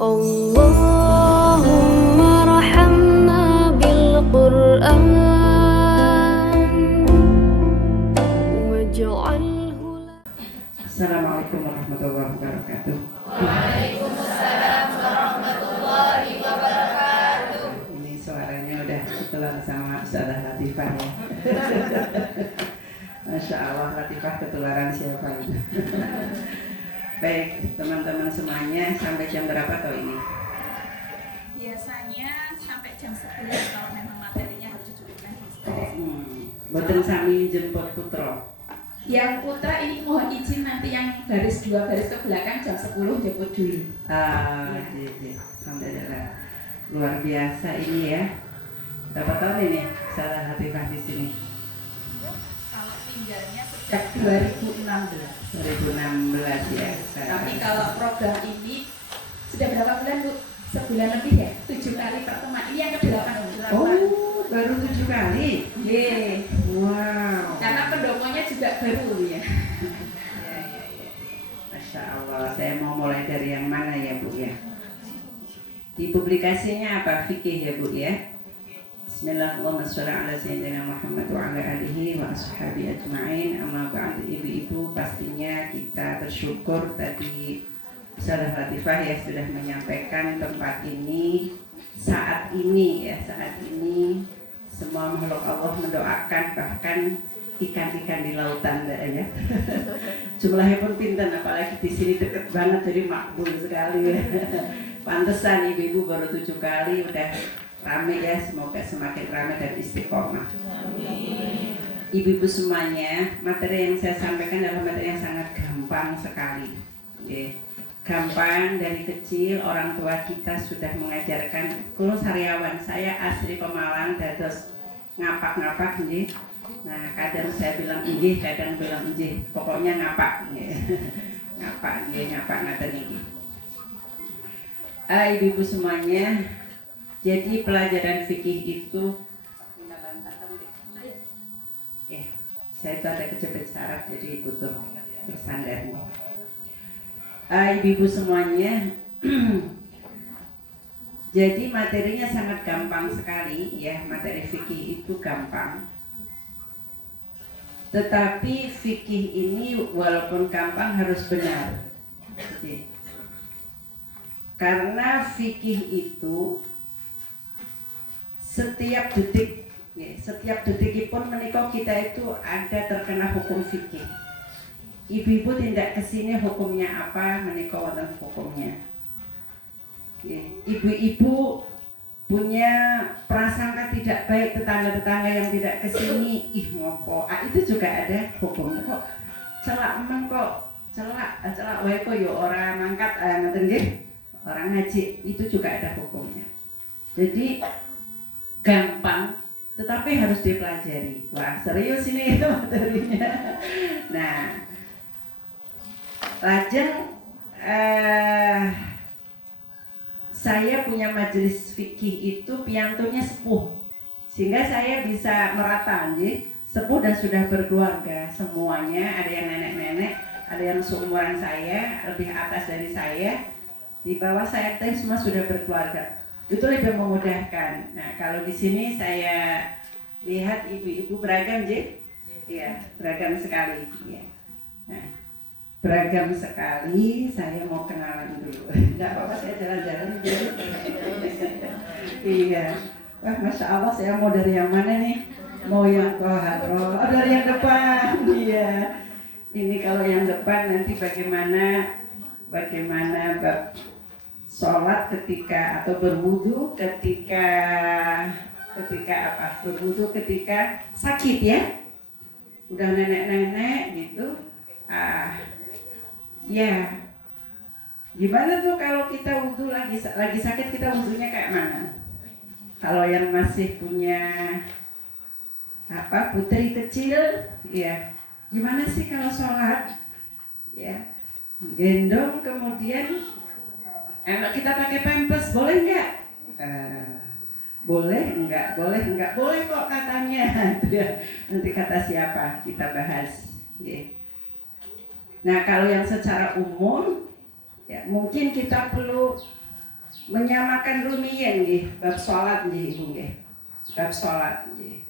اللهم ارحمنا بالقرآن واجعله. Assalamualaikum warahmatullahi wabarakatuh. Waalaikumsalam warahmatullahi wabarakatuh. Ini suaranya udah ketulan sama Ustazah Latifah ya. Masya Allah, Latifah ketularan siapa itu? Baik, teman-teman semuanya, sampai jam berapa tau ini? Biasanya sampai jam 11 kalau memang materinya harus dicukupkan. Boten sami jemput putra. Yang putra ini mohon izin nanti yang baris 2 baris ke belakang jam 10 jemput dulu. Alhamdulillah. Luar biasa ini ya. Berapa tahun ini Ustazah Latifah di sini? Kalau tinggalnya sejak 2016. 2016 ya. Tapi kalau program ini sudah berapa bulan Bu? Sebulan lebih ya? 7 kali pertemuan. Ini yang ke-8. Oh, baru 7 kali? Yeay. Wow. Karena pendoponya juga baru ya. Ya. Masya Allah, saya mau mulai dari yang mana ya Bu ya? Di publikasinya apa? Fikih ya Bu ya? Bismillahirrahmanirrahim. Muhammad wa ala alihi wa ashabi ajma'in. Amma ba'd, ibu-ibu, pastinya kita bersyukur tadi Ustazah Latifah ya sudah menyampaikan tempat ini saat ini semua makhluk Allah mendoakan, bahkan ikan-ikan di lautan ya. Jumlahnya pun pinten, apalagi di sini deket banget jadi makbul sekali ya. Pantesan ibu-ibu baru 7 kali udah rame ya, semoga semakin rame dan istiqomah. Ibu-ibu semuanya, materi yang saya sampaikan adalah materi yang sangat gampang sekali. Gampang, dari kecil orang tua kita sudah mengajarkan. Kulo sariawan, saya asli Pemalang, dados ngapak-ngapak nggih. Nah, kadang saya bilang nggih, kadang bilang nggih. Pokoknya ngapak nggih. Ngapak nggih, ngapak ngaten iki. Ibu-ibu semuanya, jadi pelajaran fikih itu saya itu ada kejepit saraf jadi butuh bersandar. Ibu-ibu semuanya, jadi materinya sangat gampang sekali ya, materi fikih itu gampang. Tetapi fikih ini walaupun gampang harus benar. Karena fikih itu setiap detik pun menikah kita itu ada terkena hukum fikih. Ibu-ibu tindak kesini hukumnya apa, menikah wonten hukumnya. Ibu-ibu punya prasangka tidak baik tetangga-tetangga yang tidak kesini, ngopo, itu juga ada hukumnya. Kok celak emang kok celak wae kok yo orang mangkat ngoten nggih, orang ngaji, itu juga ada hukumnya. Jadi gampang, tetapi harus dipelajari. Wah, serius ini itu materinya. Nah, lajeng saya punya majelis fikih itu piantunya sepuh, sehingga saya bisa merata nggih, sepuh dan sudah berkeluarga semuanya. Ada yang nenek-nenek, ada yang seumuran saya, lebih atas dari saya, di bawah saya semua sudah berkeluarga. Itu lebih memudahkan. Nah, kalau di sini saya lihat ibu-ibu beragam, iya, beragam sekali. Ya. Nah, beragam sekali. Saya mau kenalan dulu. Tidak apa-apa, saya jalan-jalan dulu. Iya. Wah, Masya Allah, saya mau dari yang mana nih? Mau yang koharo? Oh, dari yang depan. Iya. Ini kalau yang depan nanti bagaimana sholat ketika atau berwudu ketika apa? Berwudu ketika sakit ya. Udah nenek-nenek gitu. Ya. Gimana tuh kalau kita wudu lagi sakit, kita wudunya kayak mana? Kalau yang masih punya putri kecil, ya. Gimana sih kalau sholat? Ya. Gendong kemudian kita pakai pampers, boleh nggak? Boleh kok katanya. Nanti kata siapa kita bahas. Nah, kalau yang secara umum ya mungkin kita perlu menyamakan rumiyin nggih bab salat nggih Ibu nggih. Bab salat nggih.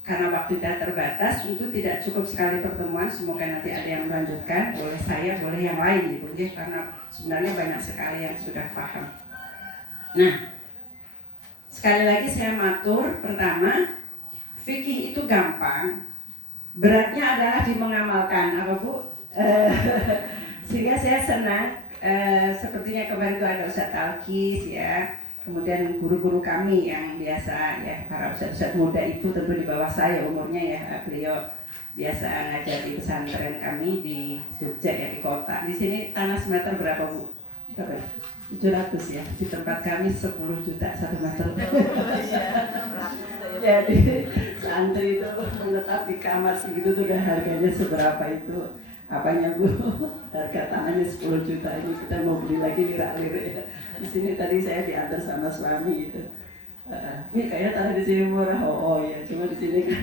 Karena waktu kita terbatas, tentu tidak cukup sekali pertemuan. Semoga nanti ada yang melanjutkan, boleh saya, boleh yang lain Ibu nggih, karena sebenarnya banyak sekali yang sudah paham. Nah, sekali lagi saya matur, pertama, fikih itu gampang, beratnya adalah di mengamalkan, apa Bu? Sehingga saya senang, sepertinya kemarin itu ada Ustadz Talkis ya, kemudian guru-guru kami yang biasa ya, para ustadz-ustadz muda itu tentu di bawah saya umurnya ya, beliau biasa ngajar di pesantren kami di Jogja ya, di kota. Di sini tanah semeter berapa Bu? 700 ya, di tempat kami 10 juta 1 meter. Jadi santri itu menetap di kamar segitu tuh udah harganya seberapa itu? Apanya Bu? Harga tanahnya 10 juta ini kita mau beli lagi lirik-lirik ya. Di sini tadi saya diantar sama suami gitu. Ini kayaknya tanah di sini murah. Oh ya, cuma di sini kan.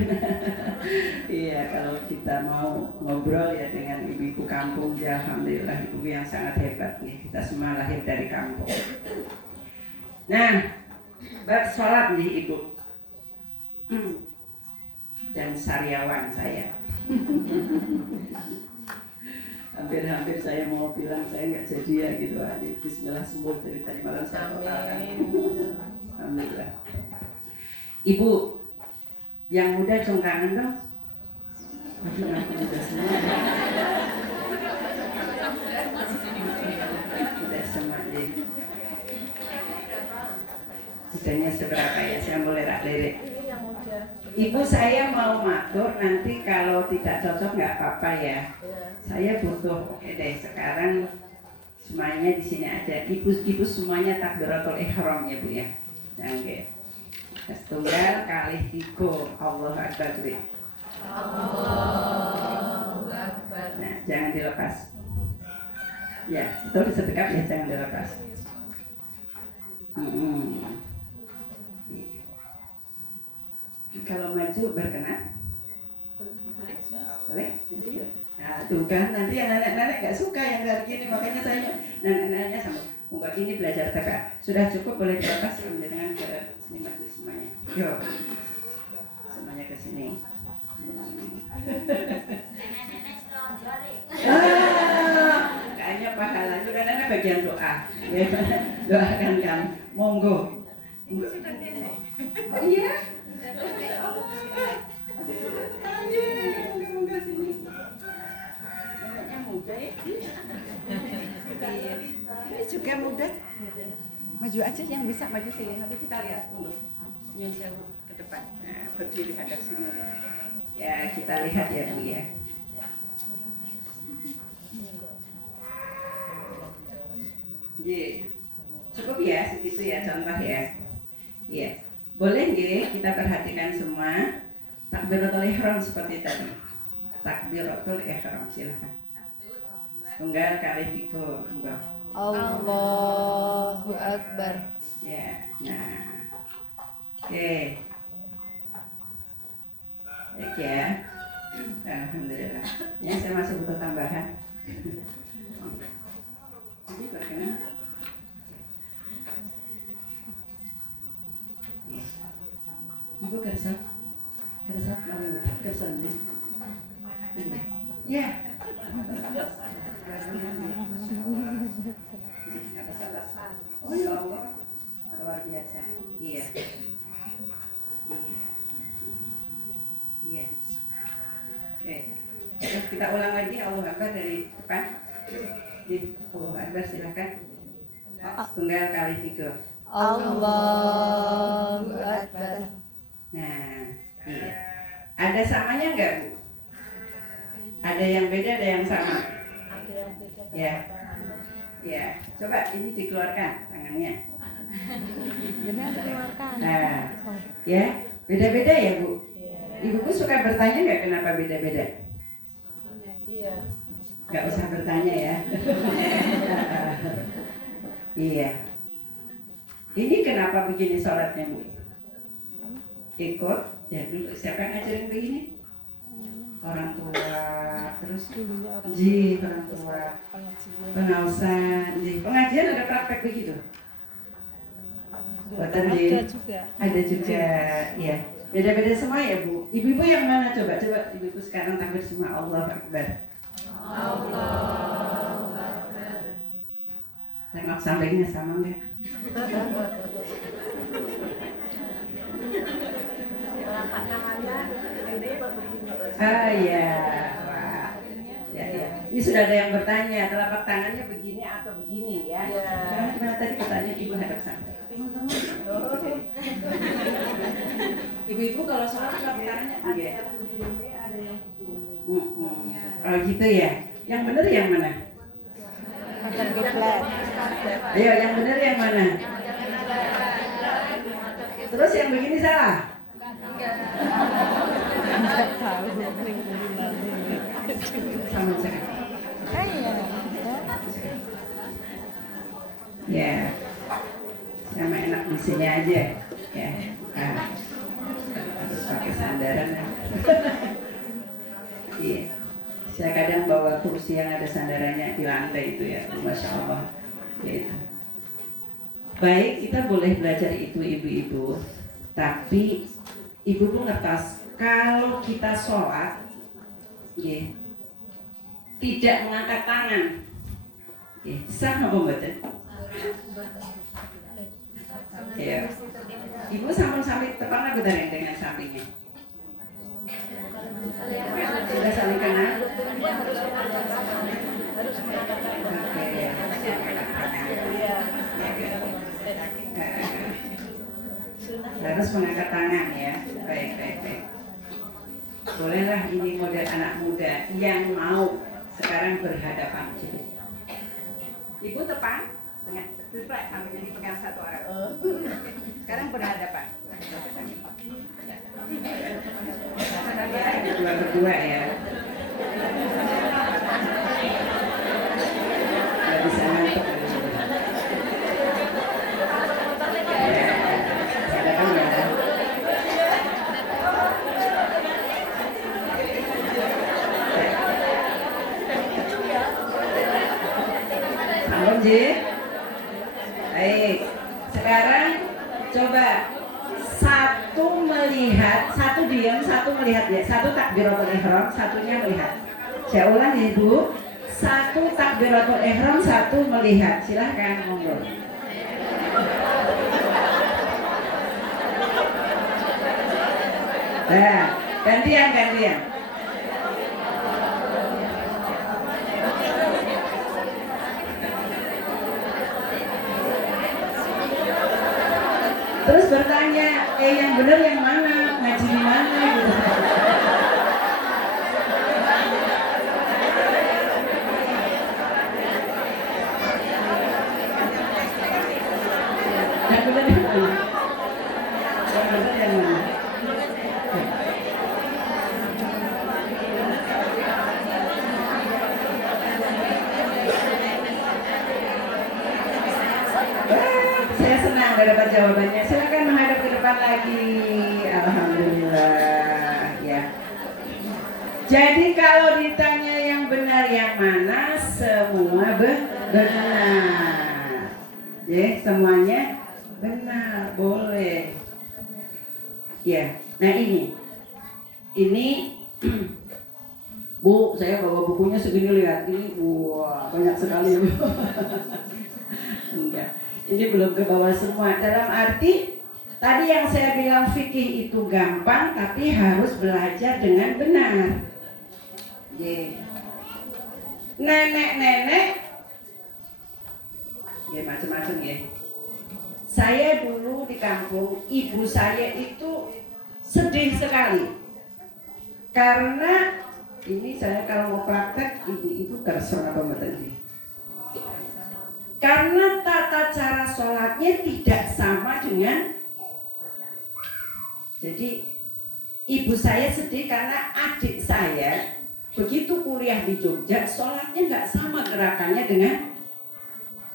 Iya, kalau kita mau ngobrol ya dengan ibu-ibu kampung, ya alhamdulillah ibu yang sangat hebat nih. Kita semua lahir dari kampung. Nah, bab sholat nih Ibu. Dan sariawan saya. Hampir-hampir saya mau bilang saya nggak jadi ya gitu. Bismillah sembuh dari tadi malam saya totalkan. Alhamdulillah. Ibu yang muda congkangan dong. Aduh, aku muda semua. Muda semua deh. Mudanya seberapa ya? Saya mulai lirik. Ibu saya mau matur, nanti kalau tidak cocok nggak apa-apa ya. Saya butuh, oke deh sekarang semuanya di sini aja. Ibu semuanya takbiratul ihram ya Bu ya. Oke. Setunggal kali 3 Allahu Akbar. Allahu Akbar. Nah, jangan dilepas. Ya, itu disedekat ya, jangan dilepas. Kalau maju berkenan? Boleh? Nah, tuh kan nanti yang nenek-nenek gak suka yang kayak gini, makanya saya nenek-neneknya sama enggak ini belajar TPA. Sudah cukup, boleh dilepas dengan ke sini maju semuanya. Yuk. Semuanya ke sini. Kayaknya pahala juga nenek bagian doa. Ya, doakan kami. Monggo. Oh iya? Ini juga muda. Maju aja yang bisa maju sini. Nanti kita lihat. Yang jauh ke depan. Nah, berdiri hadap sini. Ya, kita lihat ya Bu ya. Cukup ya segitu ya contoh ya. Iya. Boleh nggih kita perhatikan semua takbiratul ihram seperti tadi. Takbiratul ihram silakan. Tunggal kali 3 enggak. Allahu Akbar. Ya. Nah. Oke. Oke ya. Alhamdulillah. Ya saya masih butuh tambahan. Ini berkenan. Ibu kerja mana kerja nih? Ya. Oh ya Allah, luar biasa. Iya. Iya. Oke. Terus kita ulang lagi Allahu Akbar dari depan. Allahu Akbar silakan. Tunggal kali 3. Allahu Akbar. Nah, iya. Ada samanya enggak Bu? Ada yang beda, ada yang sama? Ya. Ya, coba ini dikeluarkan tangannya. Nah, ya, beda-beda ya Bu? Ibuku suka bertanya nggak kenapa beda-beda? Iya. Nggak usah bertanya ya. Iya. Ini kenapa begini sholatnya Bu? Ikut, ya dulu siapa yang ngajarin begini? orang tua, terus ji orang tua, pengawasan, ji pengajian ada praktek begitu. Buatan ji ada juga, ya beda-beda semua ya Bu. Ibu-ibu yang mana coba ibu-ibu sekarang takbir semua Allahu Akbar. Allahu Akbar. Tengok sampingnya sama nggak? Ah ya, wah, ya. Ini sudah ada yang bertanya, telapak tangannya begini atau begini ya? Gimana tadi bertanya ibu hadap samping. Ibu-ibu kalau sholat telapak tangannya ada yang begini, ada yang begini. Oh gitu ya. Yang benar yang mana? Ayo, yang benar yang mana? Terus yang begini salah? Sama saja. Ya, sama enak di sini aja. Ya, harus pakai sandaran. Iya. Saya kadang bawa kursi yang ada sandarannya di lantai itu ya, Masya Allah. Ya itu. Baik, kita boleh belajar itu ibu-ibu. Tapi ibu-ibu ngertos, kalau kita sholat, ya, tidak mengangkat tangan, ya, sah apa mboten? Ya. Ibu sampai tepan aku dengan sampingnya. Sudah saling kenal? Harus mengangkat tangan ya. Baik. Bolehlah ini model anak muda yang mau sekarang berhadapan. Ibu tepan dengan triplek sambil dipegang satu orang. Sekarang berhadapan. Berdua ya. Nggak bisa ngantuk. Sambung Ji. Baik. Sekarang coba satu melihat, satu diam, satu melihat ya. Satu takbiratul ihram, satunya melihat. Saya ulang ya Ibu. Satu takbiratul ihram, satu melihat. Silahkan monggo. Nah, gantian. Terus bertanya, yang benar yang mana? Ngaji di mana gitu. Yang benar yang mana? Yang benar yang mana? Saya senang dapat jawabannya. Silakan menghadap ke depan lagi. Alhamdulillah ya. Jadi kalau ditanya yang benar yang mana, semua benar. Ya, semuanya benar, boleh. Ya. Nah ini Bu, saya bawa bukunya segini, lihat ini, wah banyak sekali Bu. Enggak. Ini belum ke bawah semua. Dalam arti tadi yang saya bilang fikih itu gampang, tapi harus belajar dengan benar. Nenek-nenek, ya macam-macam ya. Saya dulu di kampung, ibu saya itu sedih sekali karena ini saya kalau mau praktek, ibu kerson apa tadi? Karena tata cara sholatnya tidak sama dengan. Jadi ibu saya sedih karena adik saya begitu kuliah di Jogja, sholatnya nggak sama gerakannya dengan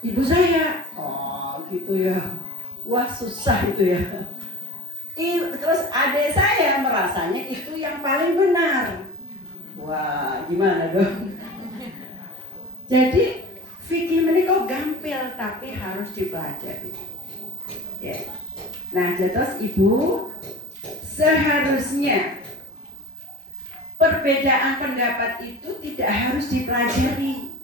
ibu saya. Oh gitu ya. Wah susah itu ya. Terus adik saya merasanya itu yang paling benar. Wah, gimana dong? Jadi fikih menika gampil tapi harus dipelajari. Ya. Nah, terus Ibu, seharusnya perbedaan pendapat itu tidak harus dipelajari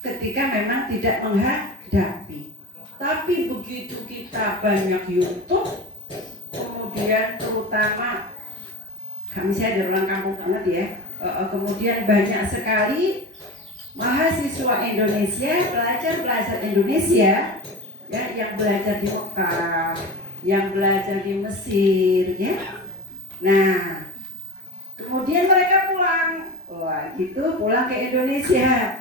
ketika memang tidak menghadapi. Tapi begitu kita banyak YouTube, kemudian terutama kami saya dari orang kampung banget ya, kemudian banyak sekali mahasiswa Indonesia, pelajar Indonesia ya, yang belajar di Mekah, yang belajar di Mesir ya. Nah, kemudian mereka pulang, wah gitu, pulang ke Indonesia.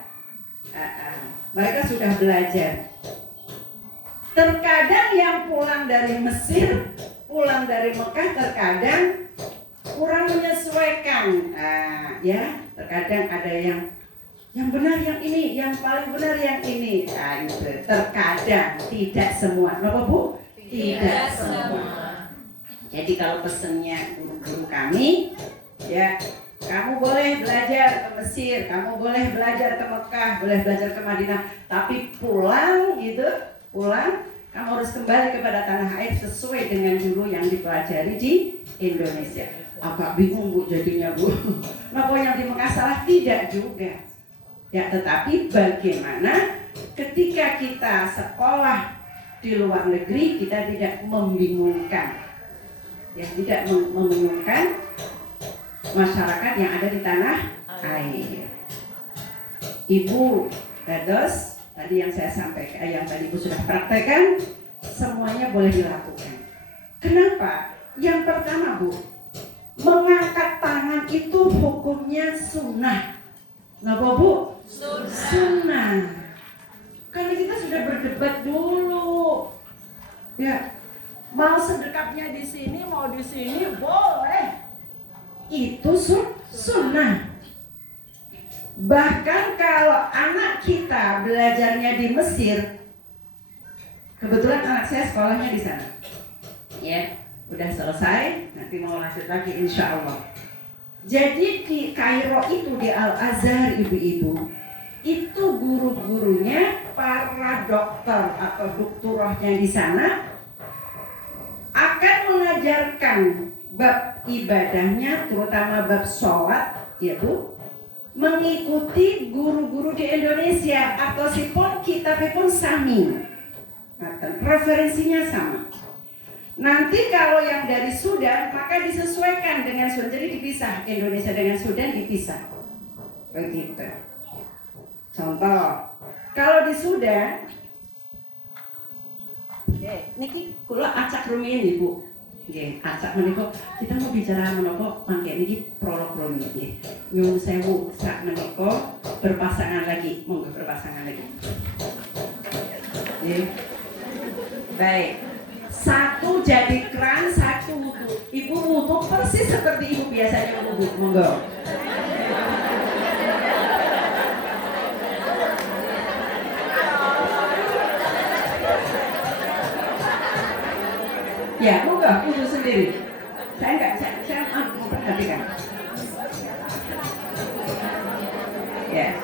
Mereka sudah belajar. Terkadang yang pulang dari Mesir, pulang dari Mekah, terkadang kurang menyesuaikan. Ya, terkadang ada yang benar yang ini, yang paling benar yang ini. Itu terkadang, tidak semua. Kenapa Bu? Tidak semua. Jadi kalau pesennya guru-guru kami, ya kamu boleh belajar ke Mesir, kamu boleh belajar ke Mekah, boleh belajar ke Madinah, tapi pulang gitu, pulang kamu harus kembali kepada tanah air sesuai dengan dulu yang dipelajari di Indonesia. Agak bingung Bu jadinya Bu. Kenapa yang di Mekah salah? Tidak juga. Ya, tetapi bagaimana ketika kita sekolah di luar negeri kita tidak membingungkan, ya tidak membingungkan masyarakat yang ada di tanah air. Ibu, terus tadi yang saya sampaikan, yang tadi Ibu sudah praktekkan, semuanya boleh dilakukan. Kenapa? Yang pertama Bu, mengangkat tangan itu hukumnya sunnah. Kenapa Bu? Sunnah. Karena kita sudah berdebat dulu. Ya, mau sedekapnya di sini, mau di sini boleh. Itu sunnah. Bahkan kalau anak kita belajarnya di Mesir, kebetulan anak saya sekolahnya di sana. Ya, udah selesai, nanti mau lanjut lagi insya Allah. Jadi di Kairo itu, di Al-Azhar ibu-ibu, itu guru-gurunya para dokter atau doktorahnya di sana akan mengajarkan bab ibadahnya, terutama bab sholat, ya Bu, mengikuti guru-guru di Indonesia atau sipun kitabnya pun sami, referensinya sama. Nanti kalau yang dari Sudan maka disesuaikan dengan Sudan, jadi dipisah, Indonesia dengan Sudan dipisah, begitu. Contoh, kalau di Sudan, niki kula acak rumiyin Ibu. Nggih, acak menika kita mau bicara menapa mangke niki prolog nggih. Nyuwun sewu sak menika berpasangan lagi, monggo berpasangan lagi. Nggih. Baik. Satu jadi keran, satu wudhu. Ibu wudhu persis seperti Ibu biasanya wudhu, monggo. Ya, monggo wudhu sendiri. Saya memperhatikan. Ya.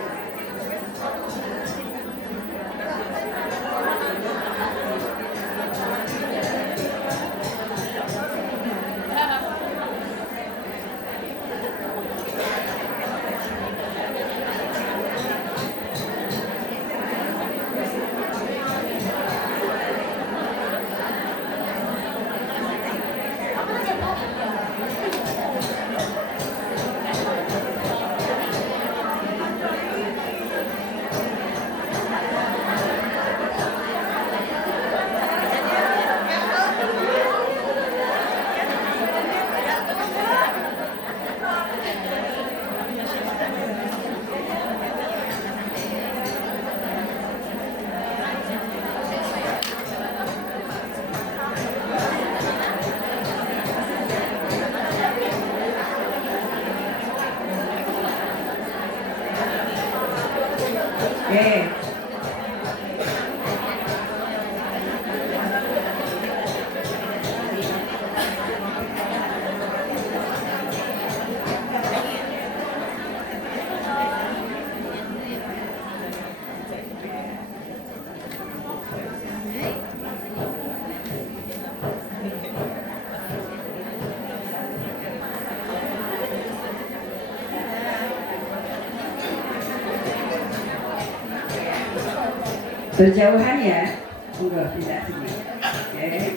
Berjauhan ya, enggak tidak sini. Oke, ini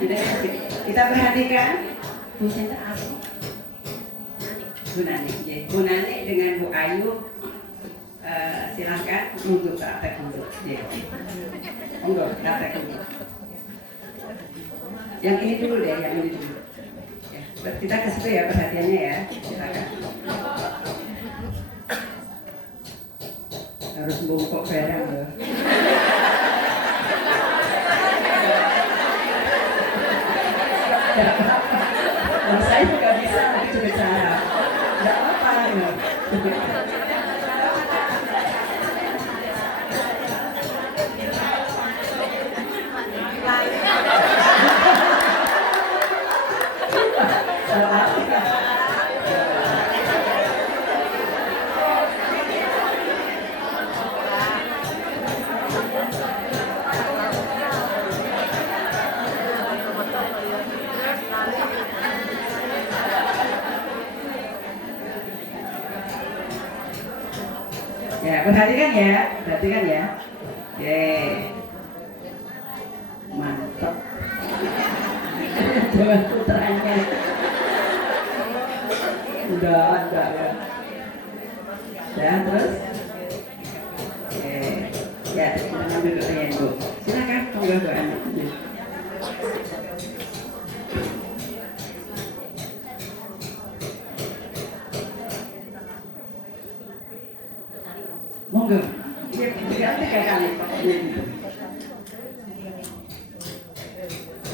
tidak sini. Kita perhatikan Bu Sinta asli. Bu Nani, ya. Bu Nani dengan Bu Ayu, silahkan untuk praktek dulu. Ya. Enggak, praktek dulu. Yang ini dulu deh, yang ini dulu. Ya. Kita ke situ ya perhatiannya ya. Silakan. Harus bungkuk barang loh. Kalau saya juga bisa, tapi juga cara. Tidak apa-apa loh. Ya, perhatikan ya. Oke. Mantap. Dengan putranya. Udah ada ya. Ya, terus. Oke. Ya, teman-teman duduknya Bu. Silakan, monggo Bu anaknya. Monggo. Dia 3 kali Pak.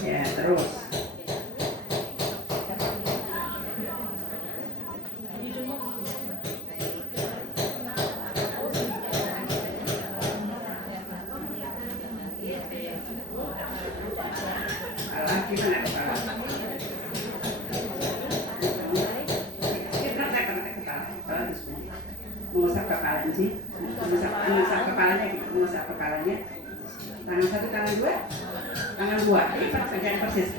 Ya, terus. Alah, gimana kepala? Mengusap kepala sih, mengusap kepalanya. Tangan satu, tangan dua. Ini kerjaan persis.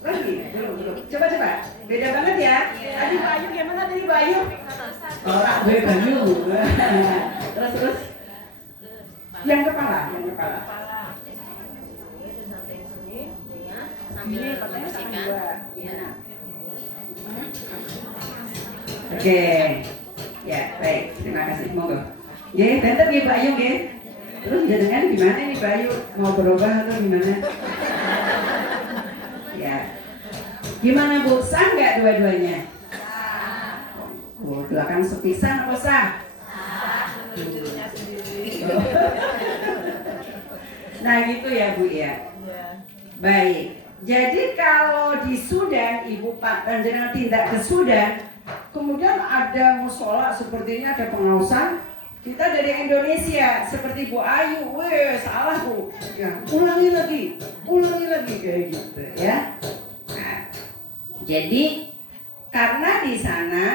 Lagi, belum. Coba. Beda banget ya. Tadi Bayu gimana tadi Bayu? Oh, Bayu. Terus. Yang kepala. Ini katanya tangan 2. Gimana? Oke. Ya, baik. Terima kasih. Monggo. Nggih, benten nggih Bayu nggih. Terus jenengan gimana nih Bayu? Mau berubah atau gimana? Ya. Gimana Bu? Sah nggak dua-duanya? Sah. Oh, belakang sepisan apa sah? Sah. Nah gitu ya Bu ya. Baik. Jadi kalau di Sudan, Ibu Pak Panjenengan tindak ke Sudan, kemudian ada musola seperti ini, ada pengausan. Kita dari Indonesia seperti Bu Ayu, salah Bu. Ya, ulangi lagi kayak gitu ya. Nah, jadi karena di sana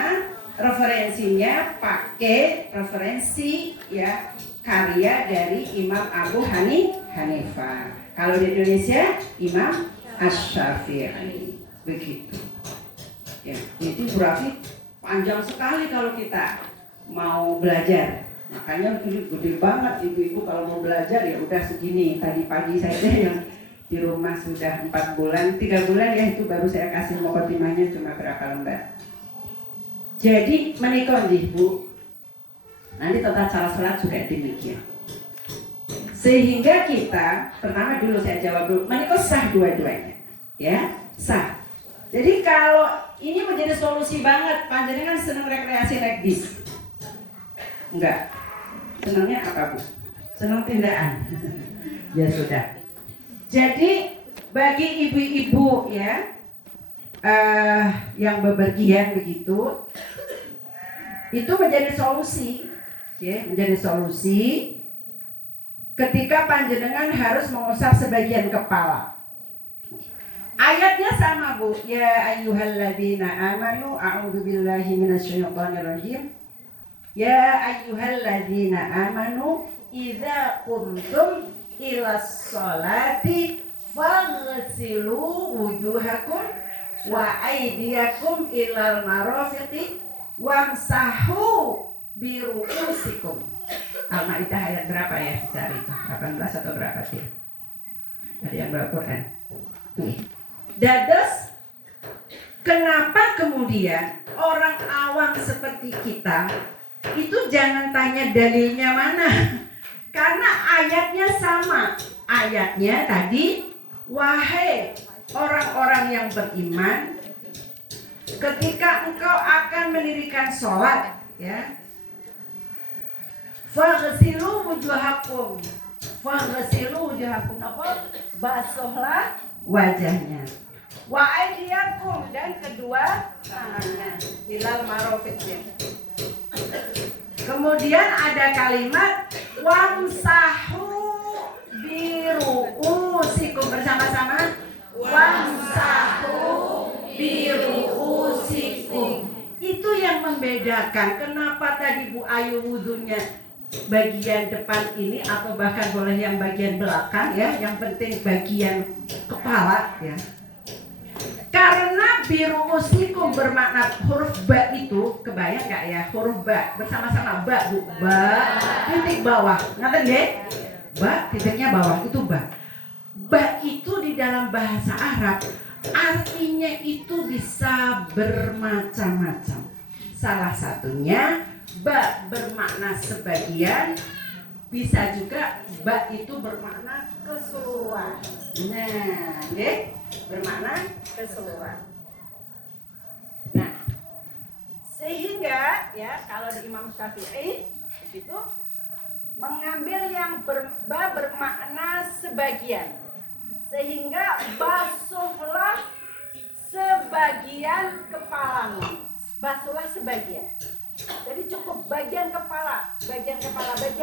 referensinya pakai referensi ya karya dari Imam Abu Hanifah. Kalau di Indonesia Imam Asy-Syafi'i, begitu. Ya, jadi berarti panjang sekali kalau kita mau belajar. Makanya gede banget ibu-ibu kalau mau belajar ya udah segini. Tadi pagi saya yang di rumah sudah 4 bulan, 3 bulan ya itu baru saya kasih mukaddimahnya cuma berapa lembar. Jadi menikah Bu. Nanti tata cara sholat juga demikian. Sehingga kita, pertama dulu saya jawab dulu, menikah sah dua-duanya, ya sah. Jadi kalau ini menjadi solusi banget, panjenengan senang rekreasi naik bis? Enggak. Senangnya apa Bu? Senang pindaan. Ya sudah. Jadi bagi ibu-ibu ya yang bepergian begitu, itu menjadi solusi, ya menjadi solusi. Ketika panjenengan harus mengusap sebagian kepala. Ayatnya sama Bu. Ya ayyuhalladzina amanu a'udzubillahi minasyaitonirrajim. Ya ayyuhalladzina amanu idza qumtum ilas sholati faghsilu wujuhakum wa aydiyakum ilal marafiqi wamsahu biru'usikum. Al-Maidah ayat berapa ya dicari itu? 18 atau berapa sih? Ada yang bawa Quran. Nih. Dados kenapa kemudian orang awam seperti kita itu jangan tanya dalilnya mana? Karena ayatnya sama. Ayatnya tadi, wahai orang-orang yang beriman, ketika engkau akan mendirikan sholat, ya, faghsilu wujuhakum. Faghsilu wujuhakum apa? Basuhlah wajahnya. Wa aydiyakum, dan kedua tangannya. Ilal marafiq. Kemudian ada kalimat wamsahu biru'usikum, bersama-sama. Wamsahu biru'usikum. Itu yang membedakan kenapa tadi Bu Ayu wudhunya bagian depan ini atau bahkan boleh yang bagian belakang ya, yang penting bagian kepala ya. Karena biru'usikum bermakna huruf ba itu, kebayang nggak ya huruf ba bersama-sama ba Bu, ba titik bawah, ngaten nggih? Ba titiknya bawah itu ba. Ba itu di dalam bahasa Arab artinya itu bisa bermacam-macam. Salah satunya ba bermakna sebagian, bisa juga ba itu bermakna keseluruhan. Nah, nggih, bermakna keseluruhan. Nah, sehingga ya kalau di Imam Syafi'i itu mengambil yang ba bermakna sebagian, sehingga basuhlah sebagian kepalamu. Basuhlah sebagian. Jadi cukup bagian kepala, bagian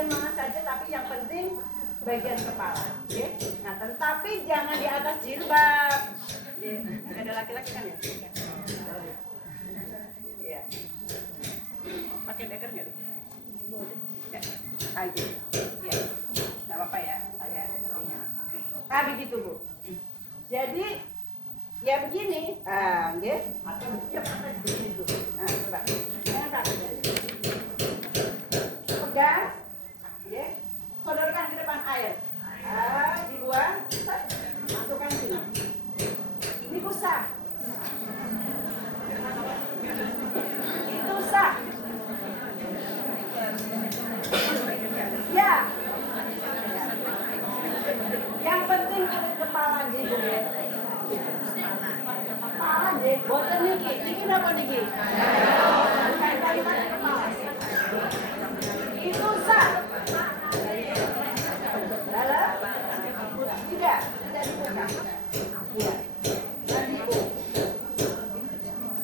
mana saja, tapi yang penting bagian kepala. Okay? Nah, tetapi jangan di atas jilbab. Ada laki-laki kan ya? Iya. Pakai deker nggak? Aja. Iya. Nggak apa-apa ya. Saya. Begitu Bu. Jadi ya begini, nggih. Nah, coba. Pegang, nggih. Sodorkan ke depan air. Dibuang, masukkan sini. Ini sah. Itu sah. Ya. Yang penting kepala gitu ya. Kepala deh, boten niki napa niki? Itu sah. Dalam? Tidak dibuka. Iya. Nanti Bu.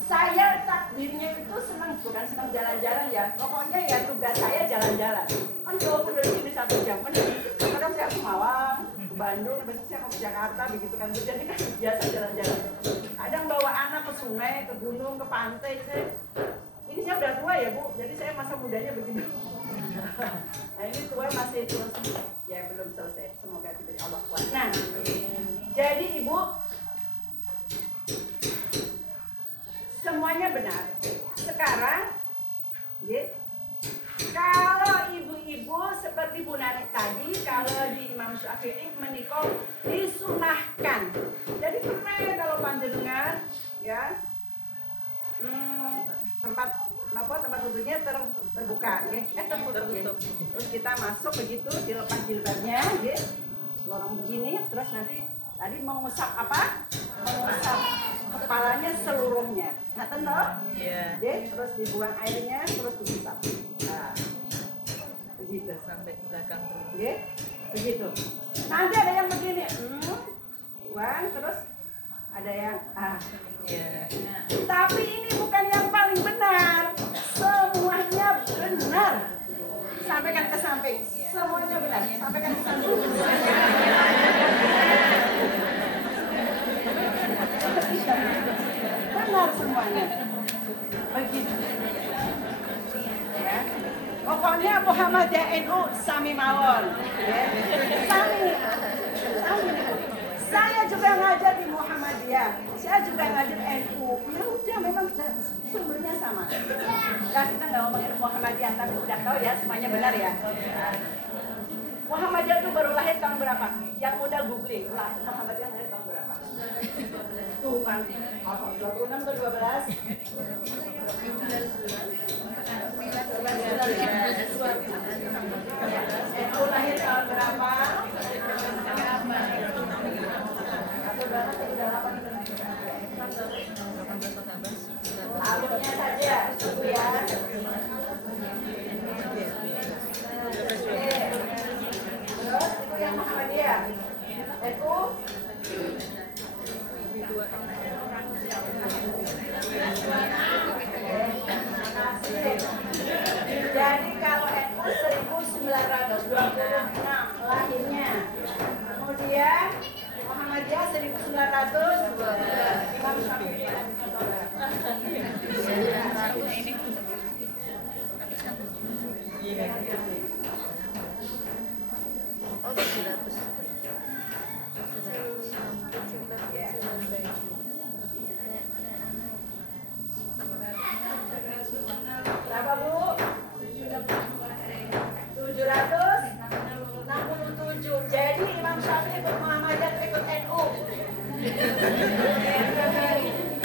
Saya takdirnya itu bukan senang jalan-jalan ya. Pokoknya ya tugas saya jalan-jalan. Kan jauh dari sini 1 jam. Kadang saya ke Malang, ke Bandung, besok saya mau ke Jakarta, begitu kan. Jadi kan biasa jalan-jalan. Kadang bawa anak ke sungai, ke gunung, ke pantai. Ini saya udah tua ya Bu, jadi saya masa mudanya begini. Nah ini tua masih terus, ya belum selesai. Semoga diberi Allah kuat. Nah, jadi Ibu, semuanya benar. Sekarang, kalau ibu-ibu seperti Bu Nani tadi, kalau di Imam Syafi'i menikah disunahkan. Jadi pernah kalau panjenengan, ya, tempat wudhunya terbuka, tertutup. Terus kita masuk begitu, dilepas jilbabnya, lorong begini, terus nanti tadi mengusap apa? Mengusap kepalanya seluruhnya. Nah, tentu? Iya. Terus dibuang airnya, terus diusap. Nah, begitu sampai belakang terus. Begitu. Nanti ada yang begini, buang, terus ada yang Tapi ini bukan yang paling benar. Semuanya benar. Sampaikan ke samping. Semuanya benar. Sampaikan ke samping. Benar semuanya. Begitu. Ya. Pokoknya Muhammadiyah NU sami mawon. Ya. Sami. Saya juga ngajar di Muhammadiyah, saya juga ngajar NU. Ya udah, memang sumbernya sama. Dan kita nggak ngomongin Muhammadiyah, tapi udah tahu ya semuanya benar ya. Muhammadiyah itu baru lahir tahun berapa? Yang muda googling lah, Muhammadiyah lahir tahun berapa? Tuh kan, 26 atau 12? NU lahir tahun berapa? Alumnya saja, tunggu ya. Terus itu yang Muhammadiyah. NU. Jadi kalau NU 1926 lahirnya. Kemudian Muhammadiyah 1900 Imam Syafi'i. Oh, 700. Berapa Bu? 767. Jadi Imam Syafi'i ikut Muhammadiyah atau ikut NU?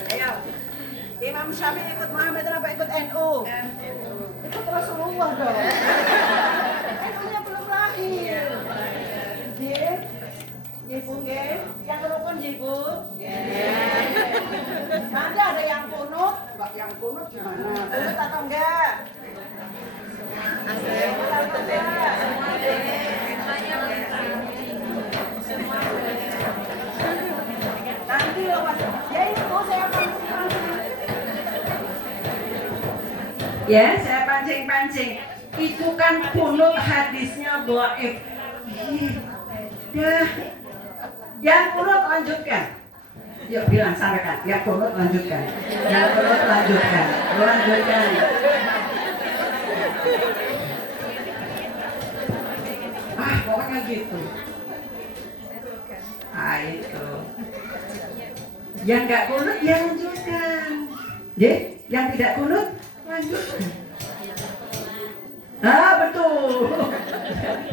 Ayo. Imam Syafi'i ikut Muhammadiyah apa ikut NU? Ikut Rasulullah dong. NU-nya belum lahir. Ibu nggih, yang rukun Ibu. Nanti ada yang kunut, enggak yang kunut gimana? Kunut atau enggak? Nanti loh Mas. Ya itu saya pancing-pancing. Ya, saya pancing-pancing. Itu kan kunut hadisnya dhaif. Dah. Yang kunut lanjutkan. Yuk bilang sampaikan. Yang kunut lanjutkan. Yang kunut lanjutkan. Lanjutkan. Pokoknya gitu. Itu. Yang nggak kunut ya lanjutkan. Yang tidak kunut lanjutkan. Betul.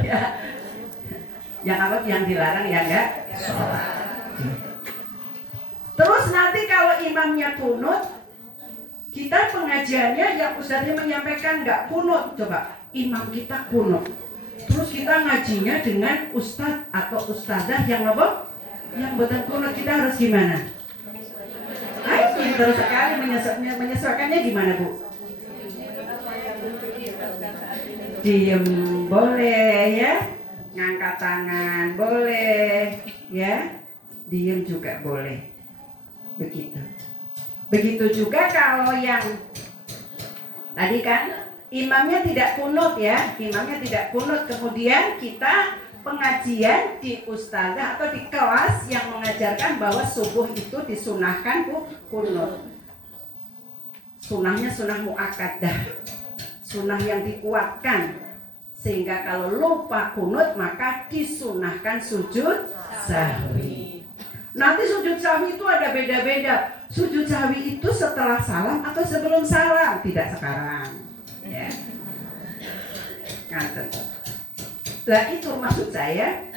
Ya. Yang apa? Yang dilarang ya enggak sholat. Terus nanti kalau imamnya kunut, kita pengajiannya yang ustadznya menyampaikan enggak kunut, coba imam kita kunut. Terus kita ngajinya dengan ustadz atau ustadzah yang apa? Yang bukan kunut, kita harus gimana? Terus sekali menyesuaikannya gimana Bu? Diem boleh ya. Ngangkat tangan boleh ya, diem juga boleh, begitu juga kalau yang tadi kan imamnya tidak kunut ya, imamnya tidak kunut, kemudian kita pengajian di ustazah atau di kelas yang mengajarkan bahwa subuh itu disunahkan kunut. Sunahnya sunah muakkadah, sunah yang dikuatkan. Sehingga kalau lupa kunut maka disunahkan sujud sahwi. Nanti sujud sahwi itu ada beda-beda. Sujud sahwi itu setelah salam atau sebelum salam, tidak sekarang. Ya. Nah itu maksud saya.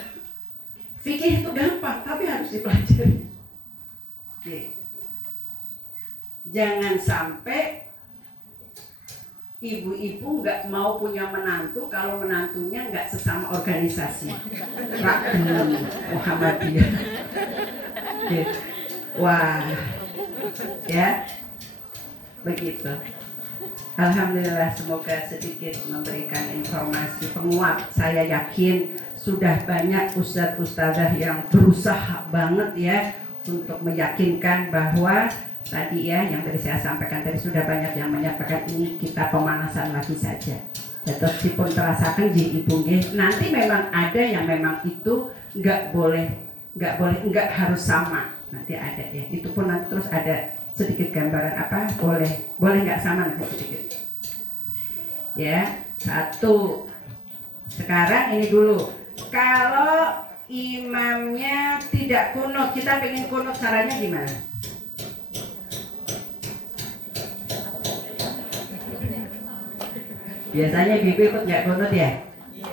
Fikih itu gampang, tapi harus dipelajari. Jangan sampai ibu-ibu nggak mau punya menantu kalau menantunya nggak sesama organisasi. Rakun Muhammadiyah. Wah, ya, begitu. Alhamdulillah, semoga sedikit memberikan informasi penguat. Saya yakin sudah banyak ustadz-ustadzah yang berusaha banget ya untuk meyakinkan bahwa tadi ya, yang tadi saya sampaikan tadi sudah banyak yang menyampaikan ini kita pemanasan lagi saja. Meskipun terasakan di ibu nanti memang ada yang memang itu nggak nggak harus sama. Nanti ada ya. Itu pun nanti terus ada sedikit gambaran apa boleh nggak sama nanti sedikit. Ya, satu. Sekarang ini dulu. Kalau imamnya tidak kunut, kita pengen kunut, caranya gimana? Biasanya ibu ikut nggak kunut ya?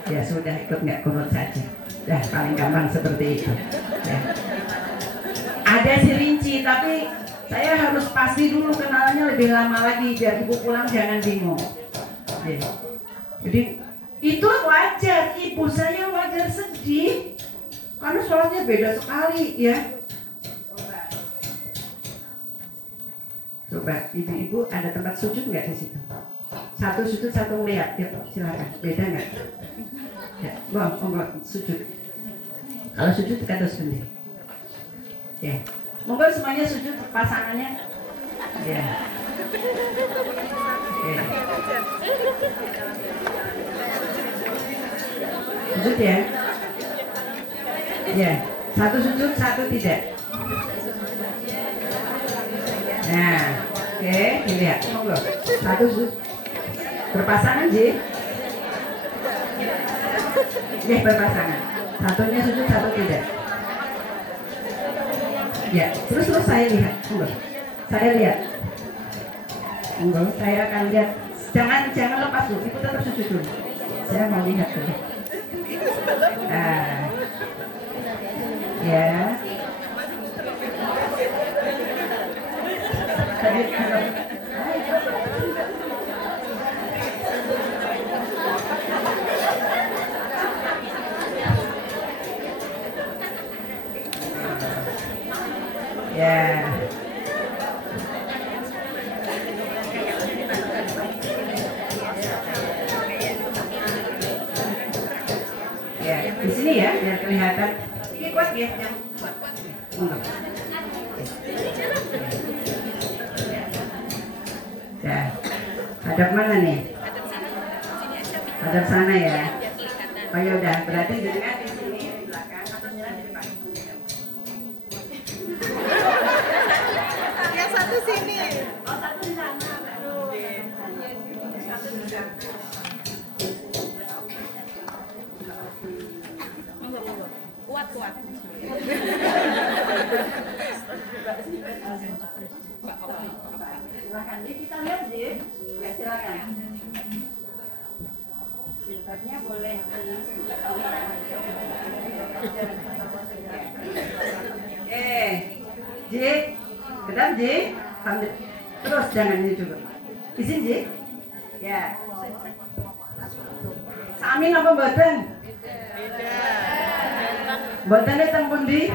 Ya sudah, ikut nggak kunut saja. Ya paling gampang seperti itu. Ya. Ada si rinci, tapi saya harus pasti dulu kenalannya lebih lama lagi biar ibu pulang jangan bingung. Ya. Jadi itu wajar, ibu saya wajar sedih karena sholatnya beda sekali ya. Coba ibu-ibu ada tempat sujud nggak di situ? Satu sujud, satu melihat, ya silakan. Beda nggak? Ya, monggo sujud. Kalau sujud ke atas sendiri. Ya, monggo semuanya sujud pasangannya. Ya. Ya. Sujud ya. Ya, satu sujud, satu tidak. Nah, oke, dilihat. Monggo. Satu sujud. Berpasangan, Ji. Ya, berpasangan. Satunya sujud, satu tidak. Ya, terus saya lihat. Monggo. Saya lihat. Monggo, saya akan lihat. Jangan lepas dulu. Ibu tetap sujud dulu. Saya mau lihat dulu. Ya. Ya. Ya, di sini ya, biar kelihatan. Ini kuat ya, yang kuat. Ya, hadap mana nih? Hadap sana ya. Oh ya udah, berarti dengan di sini di belakang atau jalan di depan. Yang satu sini. Oh, satu di sana. Satu di sana. Kuat. Silakan, kita lihat sih. Ya silakan. Jilbabnya boleh J, kedap J, terus jangan ini juga. Izin J. Ya. Samin apa mboten? Mboten teng pundi?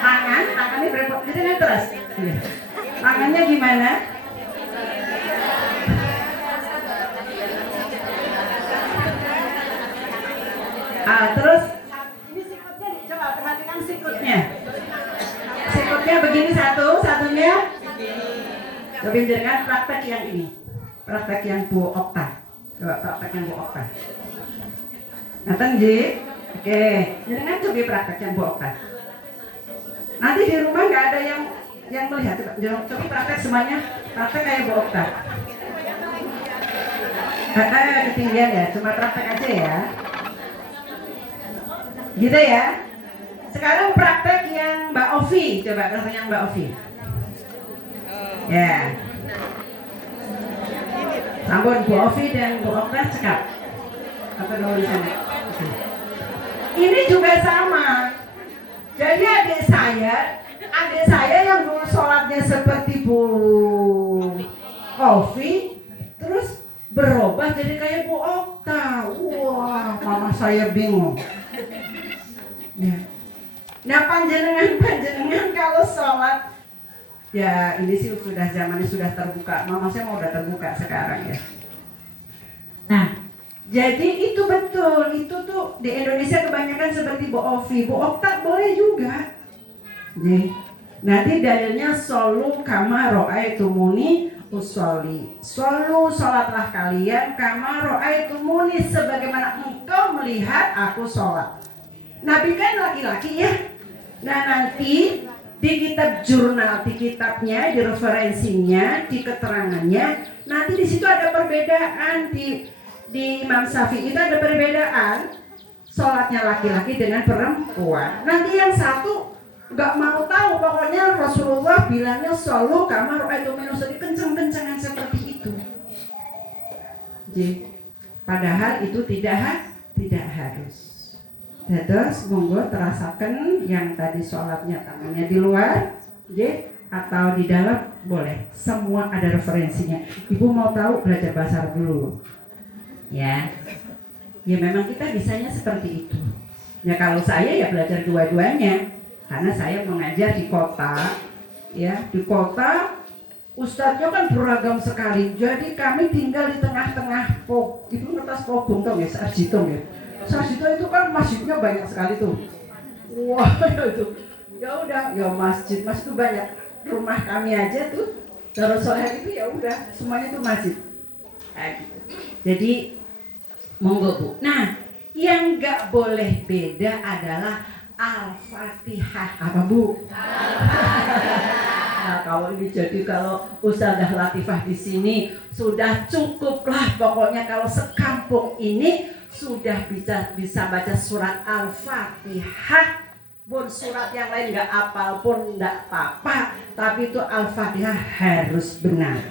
Tangannya berapa? Jadi kan terus. Tangannya gimana? Terus ini sikutnya, coba perhatikan sikutnya. Sikutnya begini satunya. Coba jenengan praktek yang ini, praktek yang Bu Okta. Coba praktek yang Bu Okta. Ngaten Ji? Oke, jenengan coba praktek yang Bu Okta. Nanti di rumah nggak ada yang melihat. Coba praktek semuanya, praktek kayak Bu Okta. Ketinggian ya, cuma praktek aja ya. Gitu ya. Sekarang praktek yang Mbak Ovi, coba praktek yang Mbak Ovi. Ya. Sampun Bu Ovi dan Bu Okta cekap. Apa dulu di sana? Ini juga sama. Jadi adik saya yang dulu sholatnya seperti Bu Ovi, terus berubah jadi kayak Bu Okta. Wah, mama saya bingung. Ya. Nah panjenengan kalau sholat, ya ini sih sudah zamannya sudah terbuka. Mama saya mau udah terbuka sekarang ya. Nah, jadi itu betul, itu tuh di Indonesia kebanyakan seperti Bu Ovi, Bu Okta boleh juga. Jadi, nanti dalilnya solu kama ro'aitumuni usolli. Solu sholatlah kalian kama ro'aitumuni sebagaimana engkau melihat aku sholat. Nabi kan laki-laki ya. Nah nanti di kitab jurnal, di kitabnya, di referensinya, di keterangannya, nanti di situ ada perbedaan di Imam Syafi'i itu ada perbedaan sholatnya laki-laki dengan perempuan. Nanti yang satu nggak mau tahu, pokoknya Rasulullah bilangnya shollu kama ra'aitumuni usolli, kenceng-kencengan seperti itu. Jadi, padahal itu tidak harus. Terus monggo terasakan yang tadi sholatnya tangannya di luar, atau di dalam boleh. Semua ada referensinya. Ibu mau tahu belajar bahasa Arab dulu, ya. Ya memang kita bisanya seperti itu. Ya kalau saya ya belajar dua-duanya, karena saya mengajar di kota, ya di kota. Ustadznya kan beragam sekali. Jadi kami tinggal di tengah-tengah itu atas Pobong tau ya, Sarjito ya. Sarjito itu kan masjidnya banyak sekali tuh. Wah itu. Ya udah, ya masjid itu banyak. Rumah kami aja tuh Darussoleh itu ya udah semuanya tuh masjid. Kayak gitu. Jadi monggo Bu. Nah, yang nggak boleh beda adalah Al-Fatihah. Apa Bu? Nah, kalau ini jadi kalau Ustazah Latifah di sini sudah cukuplah, pokoknya kalau sekampung ini sudah bisa baca surat Al-Fatihah. Pun surat yang lain nggak apal pun nggak apa-apa, tapi itu Al-Fatihah harus benar.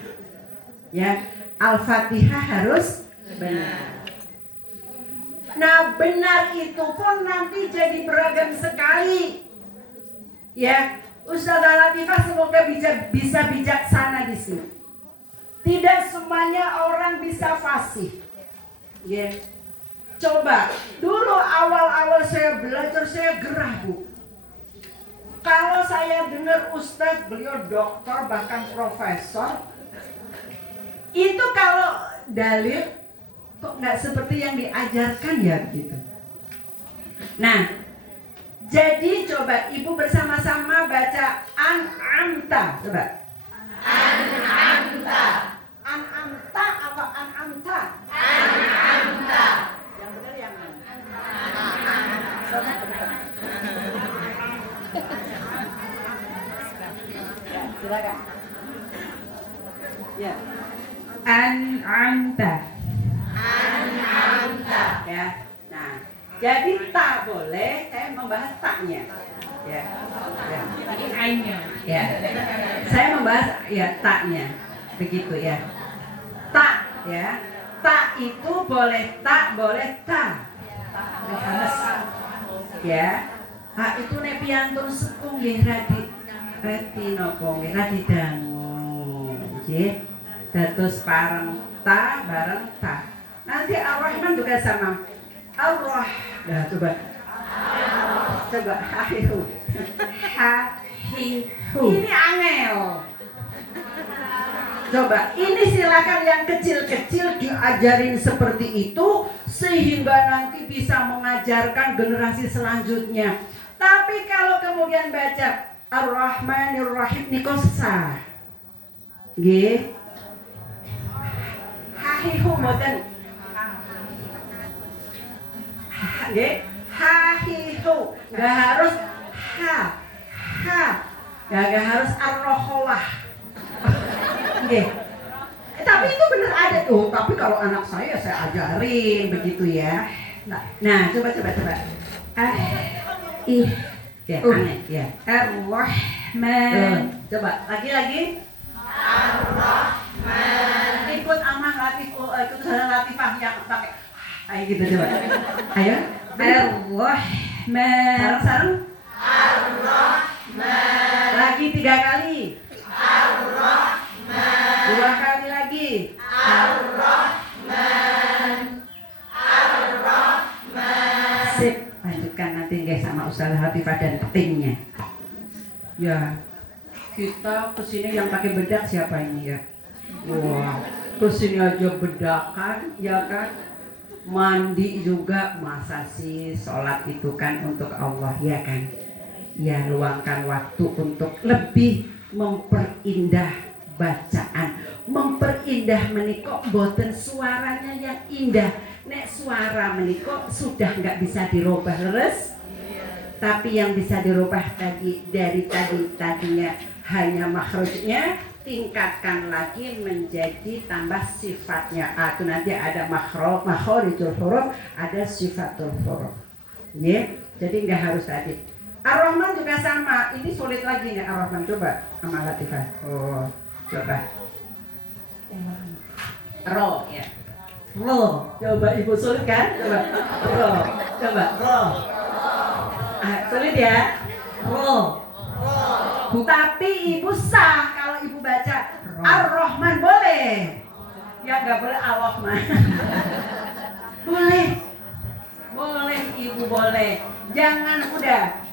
Ya, Al-Fatihah harus benar. Nah, benar itu pun nanti jadi beragam sekali. Ya, Ustazah Latifah semoga bisa bijaksana di sini. Tidak semuanya orang bisa fasih. Ya. Coba, dulu awal-awal saya belajar saya gerah Bu. Kalau saya dengar Ustadz, beliau doktor bahkan profesor, itu kalau dalil kok nggak seperti yang diajarkan ya gitu. Nah, jadi coba ibu bersama-sama baca An'amta, coba. An'amta. An'amta apa An'amta? An'amta. Yang benar yang mana? Ya, silakan. Ya. An'amta. An'amta. Ya. Nah, jadi tak boleh saya membahas taknya. Ya. Ya. Ainnya. Ya. Saya membahas ya taknya. Begitu ya. Tak ya. Tak itu boleh tak, boleh ta. Ya. Hak itu nepiantun sepung nggih radi napa nggih radi dangu. Nggih. Dados pareng ta bareng ta. Nanti Ar-Rahman juga sama. Allah. Nah, coba. Ayo. Ha-hi-hu. Ini angel. Coba, ini silakan yang kecil-kecil diajarin seperti itu sehingga nanti bisa mengajarkan generasi selanjutnya. Tapi kalau kemudian baca Ar-Rahmanir-Rahim niko sah. Nggih. Ha-hi-hu mboten. Nggih. Ha-hi-hu. Enggak harus ha. Enggak harus ar-roholah. Oke. Tapi itu benar ada tuh. Tapi kalau anak saya ajarin begitu ya. Nah, coba. Ya, aneh ya. Ar-Rahman. Coba lagi. Ar-Rahman. Ikut Amah ikut Ustazah Latifah yang pakai. Ayo gitu coba. Ayo. Ar-Rahman. Sarung. Ar-Rahman. Lagi 3 kali. Ar-Rahman. 2 kali lagi. Ar-Rahman. Ar-Rahman. Sip, lanjutkan nanti guys sama Ustazah Latifah dan timnya. Ya, kita kesini yang pakai bedak siapa ini ya? Wah, kesini aja bedakan, ya kan? Mandi juga, masa sih sholat itu kan untuk Allah, ya kan? Ya, luangkan waktu untuk lebih memperindah bacaan, memperindah menikok boten suaranya yang indah. Nek suara menikok sudah nggak bisa dirubah leres. Tapi yang bisa dirubah tadinya hanya makhrajnya, tingkatkan lagi menjadi tambah sifatnya. Itu nanti ada makhrijul huruf, ada sifatul huruf. Ya, jadi nggak harus tadi. Ar-Rahman juga sama. Ini sulit lagi nih Ar-Rahman. Coba sama Latifah. Oh, coba. Ro ya. Ro. Coba Ibu sulit kan? Coba. Ro. Coba. Ro. Sulit ya. Ro. Tapi Ibu sah kalau Ibu baca Ar-Rahman boleh. Ya nggak boleh Ar-Rahman. Boleh. Boleh Ibu boleh. Jangan udah.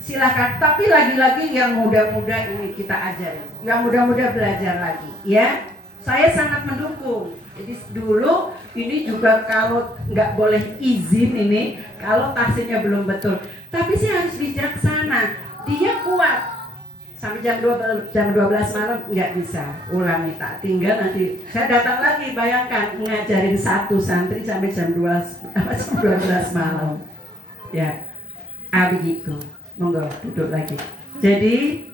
Silakan. Tapi lagi-lagi yang muda-muda ini kita ajarin. Yang muda-muda belajar lagi, ya. Saya sangat mendukung. Jadi dulu ini juga kalau nggak boleh izin ini, kalau tahsinnya belum betul. Tapi saya harus bijaksana. Dia kuat. Sampai jam 12 malam nggak bisa. Ulangi tak tinggal nanti. Saya datang lagi, bayangkan ngajarin satu santri sampai jam 12 malam. Ya. Begitu. Monggo duduk lagi. Jadi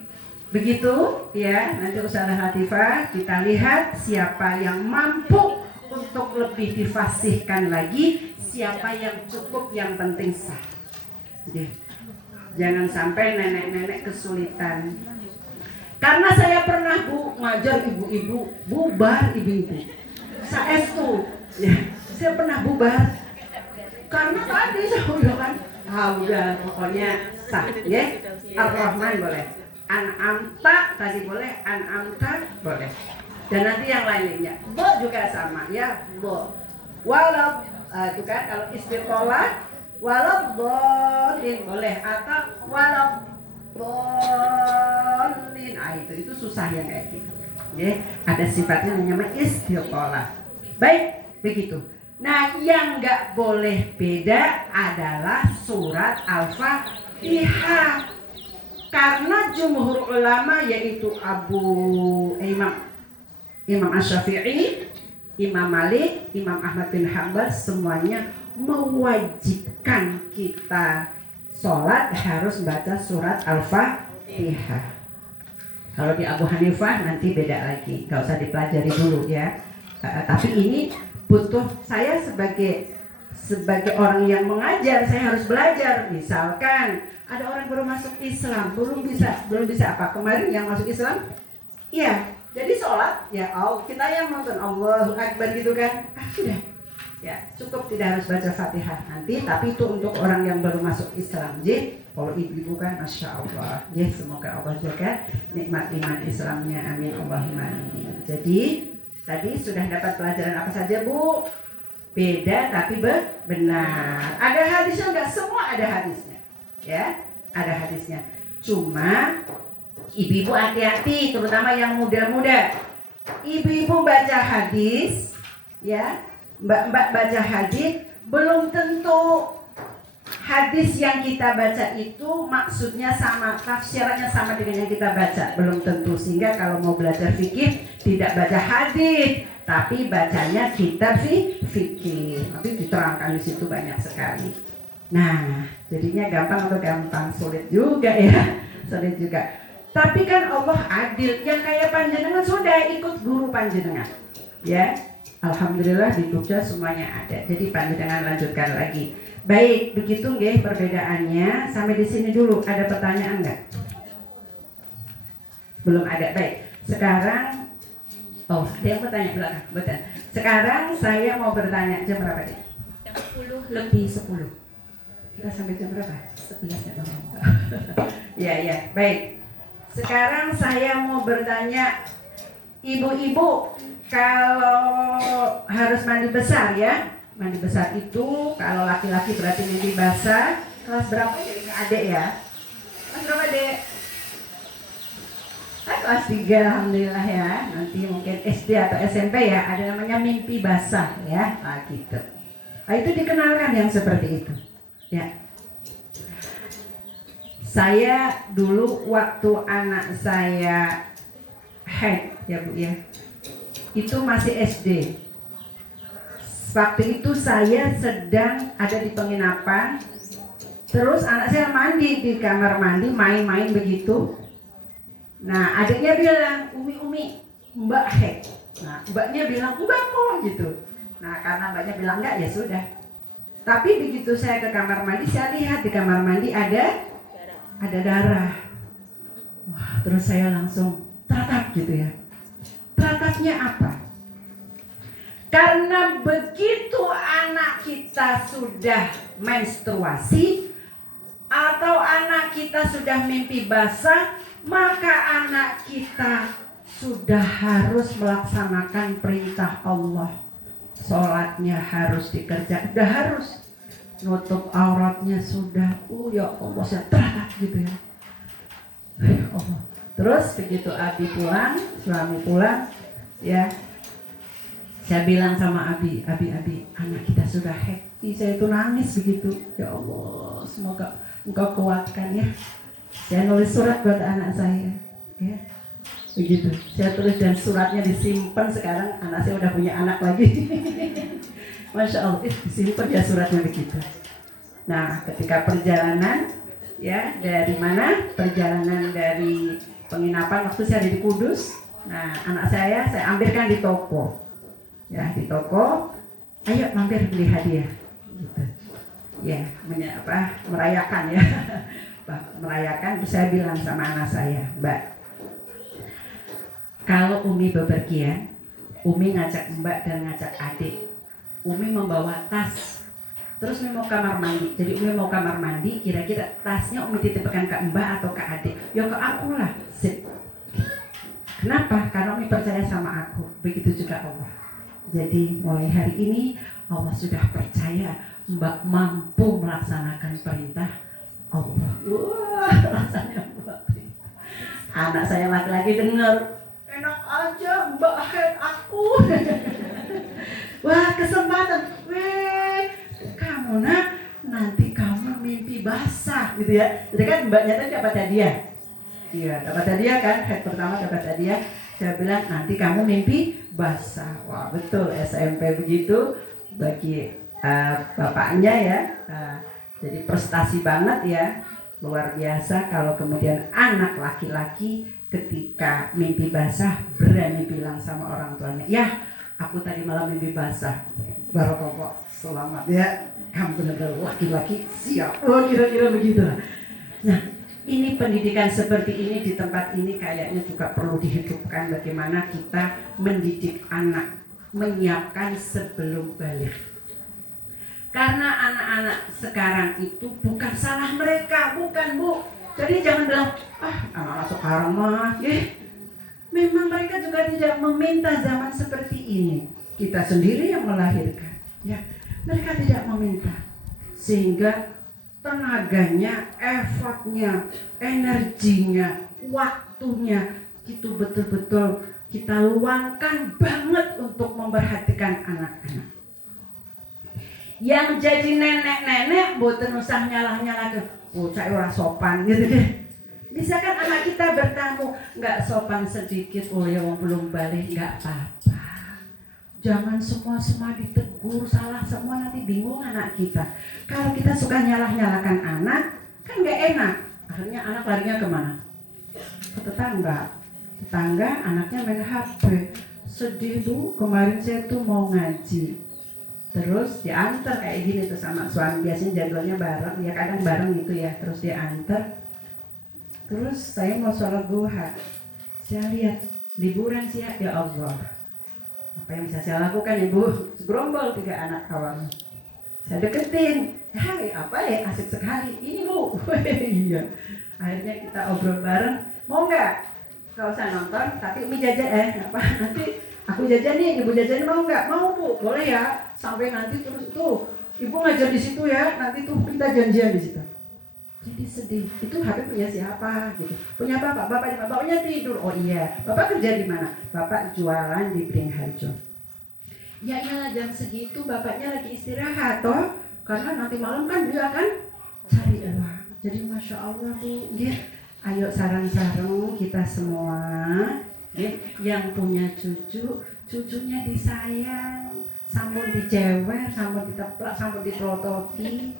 begitu ya, nanti Ustazah Latifah kita lihat siapa yang mampu untuk lebih difasihkan lagi, siapa yang cukup, yang penting sah. Jadi, jangan sampai nenek-nenek kesulitan. Karena saya pernah ngajar ibu-ibu, bubar ibu-ibu. Saestu, ya, saya pernah bubar. Karena tadi saya udah kan, udah pokoknya sah, ya. Ar-Rahman boleh. An-amta tadi boleh, an-amta boleh. Dan nanti yang lainnya. Bo juga sama ya, bo. Walau itu kan kalau istiqolah, walau bolin boleh atau walau bolin. Itu susah yang kayak gitu. Ya, ada sifatnya namanya istiqolah. Baik, begitu. Nah, yang nggak boleh beda adalah surat Al-Fatihah. Karena jumhur ulama yaitu Imam Asy-Syafi'i, Imam Malik, Imam Ahmad bin Hanbal semuanya mewajibkan kita sholat harus baca surat Al-Fatihah. Kalau di Abu Hanifah nanti beda lagi, nggak usah dipelajari dulu ya. Tapi ini butuh saya sebagai orang yang mengajar, saya harus belajar. Misalkan ada orang baru masuk Islam, belum bisa apa? Kemarin yang masuk Islam, iya, jadi sholat, ya kita yang nonton Allahu Akbar gitu kan, sudah, ya cukup, tidak harus baca Fatihah nanti. Tapi itu untuk orang yang baru masuk Islam. Jadi kalau ibu-ibu kan, masya Allah, ya semoga Allah jaga nikmat iman Islamnya, amin Allahumma amin. Jadi tadi sudah dapat pelajaran apa saja Bu? Beda tapi benar. Ada hadisnya enggak? Semua ada hadisnya. Ya, ada hadisnya. Cuma ibu-ibu hati-hati, terutama yang muda-muda. Ibu-ibu baca hadis, ya, mbak-mbak baca hadis, belum tentu hadis yang kita baca itu maksudnya sama, tafsirannya sama dengan yang kita baca, belum tentu. Sehingga kalau mau belajar fikih tidak baca hadis, tapi bacanya kitab fikih. Nanti diterangkan di situ banyak sekali. Nah, jadinya gampang atau gampang? Sulit juga ya, sulit juga. Tapi kan Allah adil, yang kayak panjenengan sudah ikut guru panjenengan, ya. Alhamdulillah di Jogja semuanya ada. Jadi panjenengan lanjutkan lagi. Baik, begitu nggih perbedaannya. Sampai di sini dulu. Ada pertanyaan nggak? Belum ada. Baik. Sekarang, ada yang bertanya belakang. Betul. Sekarang saya mau bertanya, jam berapa nih? Jam 10 lebih 10. Kita sampai jam berapa? 11 ya. Ya, baik. Sekarang saya mau bertanya, ibu-ibu, kalau harus mandi besar ya. Mandi besar itu kalau laki-laki berarti mandi basah. Kelas berapa ya ini adek ya? Kelas berapa dek? Kelas 3 alhamdulillah ya. Nanti mungkin SD atau SMP ya. Ada namanya mimpi basah ya. Nah gitu. Nah, itu dikenalkan yang seperti itu ya. Saya dulu waktu anak saya haid ya Bu ya, itu masih SD. Waktu itu saya sedang ada di penginapan. Terus anak saya mandi di kamar mandi, main-main begitu. Nah adiknya bilang, Umi, Mbak haid. Nah mbaknya bilang, enggak kok gitu. Nah karena mbaknya bilang enggak, ya sudah. Tapi begitu saya ke kamar mandi, saya lihat di kamar mandi ada darah. Wah, terus saya langsung teratap gitu ya. Teratapnya apa? Karena begitu anak kita sudah menstruasi atau anak kita sudah mimpi basah, maka anak kita sudah harus melaksanakan perintah Allah. Sholatnya harus dikerjakan, sudah harus. Nutup auratnya sudah, ya Allah, saya teratap gitu ya. Allah. Terus begitu Abi pulang, suami pulang, ya, saya bilang sama Abi, anak kita sudah happy. Saya itu nangis begitu. Ya Allah, semoga Engkau kuatkan ya. Saya nulis surat buat anak saya, ya, begitu. Saya tulis dan suratnya disimpan. Sekarang anak saya udah punya anak lagi. Masya Allah, disimpan ya suratnya begitu. Nah, ketika perjalanan, ya, dari mana? Perjalanan dari penginapan waktu saya ada di Kudus. Nah, anak saya ambilkan di toko. Ya, di toko, ayo mampir beli hadiah. Gitu. Ya, merayakan ya. Merayakan, saya bilang sama anak saya, Mbak, kalau Umi bepergian, Umi ngajak Mbak dan ngajak adik. Umi membawa tas, terus Umi mau kamar mandi. Jadi Umi mau kamar mandi, kira-kira tasnya Umi titipkan ke Mbak atau ke adik? Ya ke aku lah. Sip. Kenapa? Karena Umi percaya sama aku. Begitu juga Allah. Jadi mulai hari ini Allah sudah percaya Mbak mampu melaksanakan perintah Allah. Wah, rasanya Mbak. Anak saya laki-laki dengar, enak aja Mbak head aku. Wah, kesempatan. Kamu nanti kamu mimpi basah gitu ya. Jadi kan Mbaknya tadi dapat hadiah. Iya, dapat hadiah kan. Head pertama dapat hadiah. Saya bilang nanti kamu mimpi basah. Wah, betul, SMP begitu bagi bapaknya ya. Jadi prestasi banget ya. Luar biasa kalau kemudian anak laki-laki ketika mimpi basah berani bilang sama orang tuanya, ya aku tadi malam mimpi basah. Barokallah, selamat ya, kamu benar-benar laki-laki siap. Oh, kira-kira begitu. Nah, ini pendidikan seperti ini di tempat ini kayaknya juga perlu dihidupkan. Bagaimana kita mendidik anak, menyiapkan sebelum balik. Karena anak-anak sekarang itu bukan salah mereka, bukan Bu. Jadi jangan bilang, anak-anak sekarang mah, memang mereka juga tidak meminta zaman seperti ini. Kita sendiri yang melahirkan, ya. Mereka tidak meminta, sehingga tenaganya, effortnya, energinya, waktunya itu betul-betul kita luangkan banget untuk memperhatikan anak-anak. Yang jadi nenek-nenek boten usah nyalah-nyalah ke bocah ora sopan gitu deh. Bisa kan anak kita bertamu nggak sopan sedikit, oh ya belum balik, nggak apa-apa. Jangan semua ditegur, salah semua, nanti bingung anak kita. Kalau kita suka nyalah-nyalakan anak, kan nggak enak. Akhirnya anak larinya kemana? Ke tetangga. Tetangga anaknya main HP. Sedih Bu, kemarin saya tuh mau ngaji. Terus diantar kayak gini tuh sama suami, biasanya jadwalnya bareng, ya kadang bareng gitu ya. Terus diantar. Terus saya mau sholat duha. Saya lihat liburan sih ya Allah. Apa yang bisa saya lakukan Ibu? Segerombol 3 anak awalnya. Saya deketin. Hai, apa ya? Asik sekali. Ini Bu. Iya. Akhirnya kita obrol bareng. Mau nggak? Gak usah nonton, tapi Umi jajan apa? Nanti aku jajan nih, Ibu jajan mau nggak? Mau Bu, boleh ya. Sampai nanti terus tuh Ibu ngajar di situ ya. Nanti tuh kita janjian di situ. Jadi sedih. Itu HP punya siapa? Gitu. Punya bapak. Bapaknya tidur. Oh iya. Bapak kerja di mana? Bapak jualan di Beringharjo. Ya iyalah jam segitu bapaknya lagi istirahat toh. Karena nanti malam kan dia akan cari uang. Jadi masya Allah Bu. Ayo sarang-sarang kita semua. Yang punya cucu, cucunya disayang, sampun dicewer, sampun diteplak, sampun ditrototi.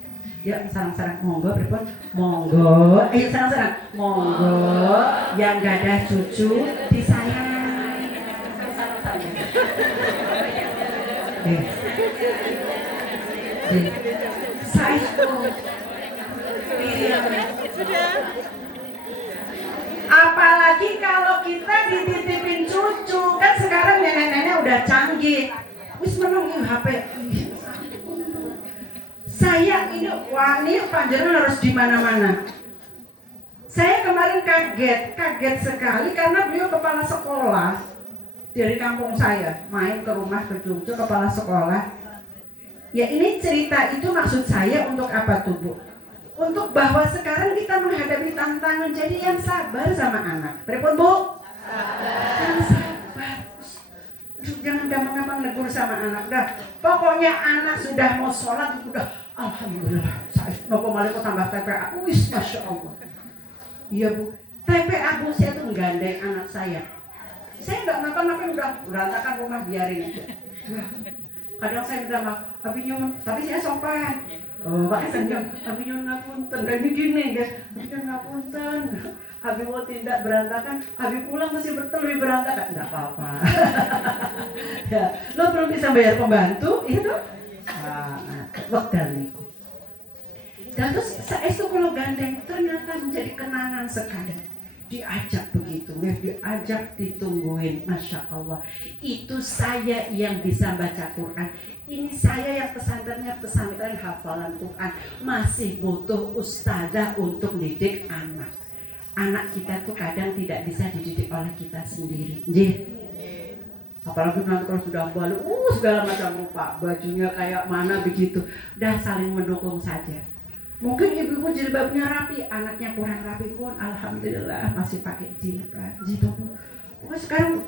Ya sarang-sarang monggo berpun, monggo. Ayo sarang-sarang monggo. Yang gak ada cucu disayang. Sarang-sarang. Saestu. Apalagi kalau kita dititipin cucu, kan sekarang nenek-nenek udah canggih. Wis menung HP. Saya ini wani panjenengan harus di mana-mana. Saya kemarin kaget sekali karena beliau kepala sekolah dari kampung saya, main ke rumah ke Jogja, kepala sekolah. Ya ini cerita itu maksud saya untuk apa tuh Bu? Untuk bahwa sekarang kita menghadapi tantangan, jadi yang sabar sama anak. Pripun Bu? Yang sabar. Jangan gampang-gampang negur sama anak. Dah, pokoknya anak sudah mau sholat, udah alhamdulillah. Saya nopo malih kok tambah TPA. Wis masya Allah. Iya Bu, TPA Bu saya tuh menggandeng anak saya. Saya nggak ngapa-ngapain, udah berantakan rumah, biarin aja. Nah, kadang saya minta maaf, tapi saya sopan. Oh, Pak Senjong, abi nyuwun ngapunten, kayak begini guys, abi nyuwun ngapunten. Abi mau tindak berantakan, abi pulang masih lebih berantakan, nggak apa-apa. Ya, lo belum bisa bayar pembantu, itu? Wekdal niku. Dan terus saestu kalau gandeng ternyata menjadi kenangan sekali. Diajak begitu, ya, diajak ditungguin, masya Allah. Itu saya yang bisa baca Quran. Ini saya yang pesantrennya pesantren hafalan Quran. Masih butuh ustazah untuk didik anak. Anak kita tuh kadang tidak bisa dididik oleh kita sendiri. Apalagi nanti kalau sudah balik, segala macam rupa, bajunya kayak mana begitu. Udah saling mendukung saja. Mungkin ibu-ibu jilbabnya rapi, anaknya kurang rapi pun alhamdulillah masih pakai jilbab. Gitu Bu. Pokoknya sekarang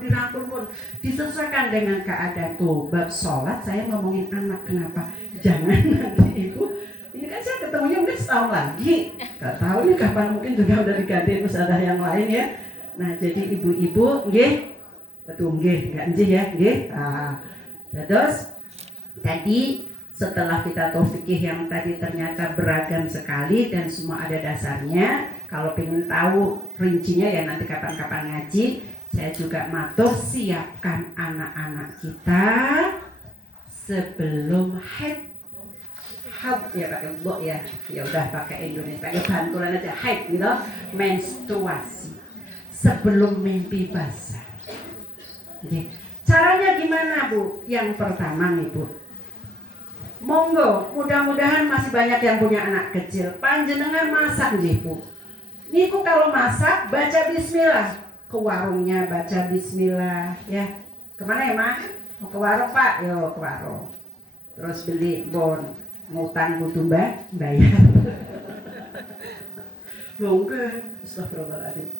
dirangkul pun disesuaikan dengan keadaan tuh. Bab sholat saya ngomongin anak, kenapa? Jangan nanti ibu. Ini kan saya ketemunya mungkin setahun lagi. Gak tahu nih kapan, mungkin juga udah diganti ustazah yang lain ya. Nah jadi ibu-ibu, nggih, betul nggih, enggak nggih ya, nggih. Terus tadi setelah kita tahu fikih yang tadi ternyata beragam sekali dan semua ada dasarnya. Kalau pengen tahu rincinya ya nanti kapan-kapan ngaji. Saya juga matur, siapkan anak-anak kita sebelum haid. Haid ya pakai blok ya. Ya udah pakai Indonesia, pakai bantulan aja, haid gitu, menstruasi. Sebelum mimpi basah. Jadi, caranya gimana Bu? Yang pertama nih Bu. Monggo, mudah-mudahan masih banyak yang punya anak kecil. Panjenengan masak nggih Bu. Niku kalau masak baca bismillah. Ke warungnya baca bismillah ya. Kemana ya Mak? Mau ke warung Pak? Yo ke warung. Terus beli bon, ngutang kudu bayar. Monggo, astagfirullahaladzim.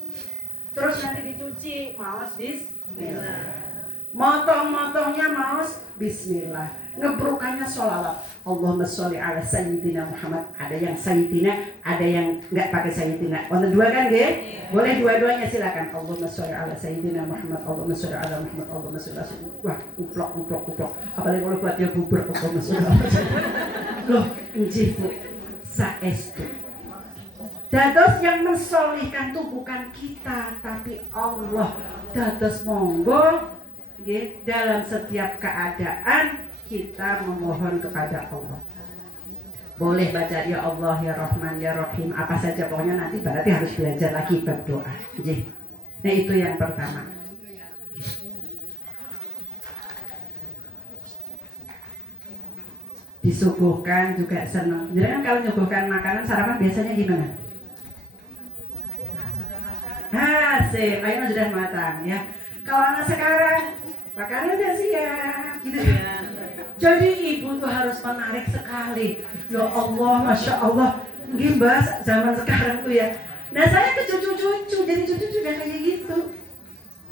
Terus nanti dicuci, maos bismillah. Motong-motongnya maos bismillah. Ngebrukannya sholawat. Allahumma sholli ala sayyidina Muhammad. Ada yang sayyidina, ada yang nggak pakai sayyidina. Untuk dua kan nggih? Boleh dua-duanya silakan. Allahumma sholli ala sayyidina Muhammad. Allahumma sholli ala Muhammad. Allahumma sholli ala sayyidina. Wah, uplok. Apalagi kalau buatnya bubur, Allahumma sholli ala sayyidina. Loh, njifu saestu. Dados yang mensolihkan itu bukan kita, tapi Allah. Dados monggo dalam setiap keadaan kita memohon kepada Allah. Boleh baca ya Allah, ya Rahman, ya Rahim, apa saja pokoknya nanti berarti harus belajar lagi bab doa. Nah itu yang pertama. Disuguhkan juga senang. Jadi kan kalau menyuguhkan makanan sarapan biasanya gimana? Sip, ayam sudah matang ya. Kalau anak sekarang makanan udah siap gitu ya. Jadi ibu tuh harus menarik sekali. Ya Allah, masya Allah. Mungkin bahas zaman sekarang tuh ya. Nah saya ke cucu-cucu, jadi cucu juga kayak gitu.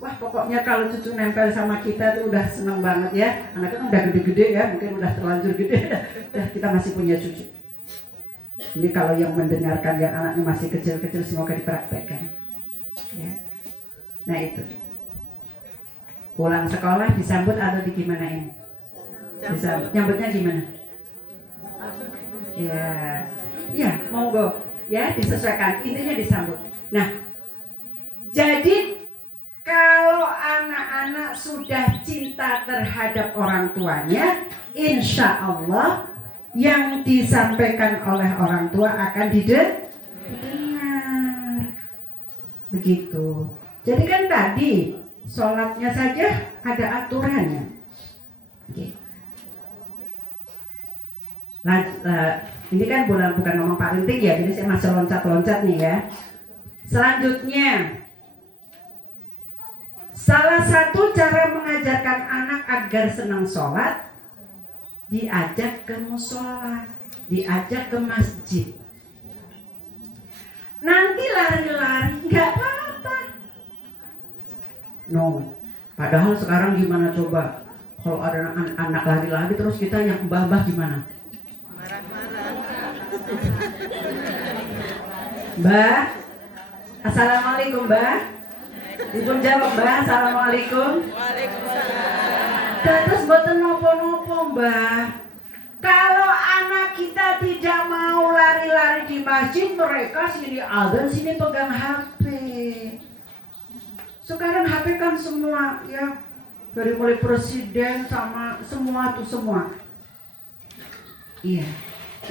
Wah pokoknya kalau cucu nempel sama kita tuh udah seneng banget ya. Anaknya kan udah gede-gede ya, mungkin udah terlanjur gede. Nah, kita masih punya cucu. Ini kalau yang mendengarkan yang anaknya masih kecil-kecil semoga dipraktekkan. Ya. Nah itu. Pulang sekolah disambut atau digimanain? Disambut. Nyambutnya gimana? Ya, monggo. Ya, disesuaikan. Intinya disambut. Nah, jadi kalau anak-anak sudah cinta terhadap orang tuanya, insya Allah yang disampaikan oleh orang tua akan didengar. Begitu. Jadi kan tadi sholatnya saja ada aturannya. Oke. Nah, ini kan bukan ngomong parenting ya, jadi saya masih loncat-loncat nih ya. Selanjutnya, salah satu cara mengajarkan anak agar senang sholat, diajak ke musola, diajak ke masjid. Nanti lari-lari nggak apa-apa. No, padahal sekarang gimana coba? Kalau ada anak lari-lari terus kita yang mbah-mbah gimana? Mbak, assalamualaikum Mbak. Ibu jawab Mbak, assalamualaikum. Waalaikumsalam. Terus boten nopo-nopo Mbak. Kalau anak kita tidak mau lari-lari di masjid, mereka sini azan, sini pegang HP. Sekarang HP kan semua ya, dari mulai presiden sama semua tuh semua. Iya,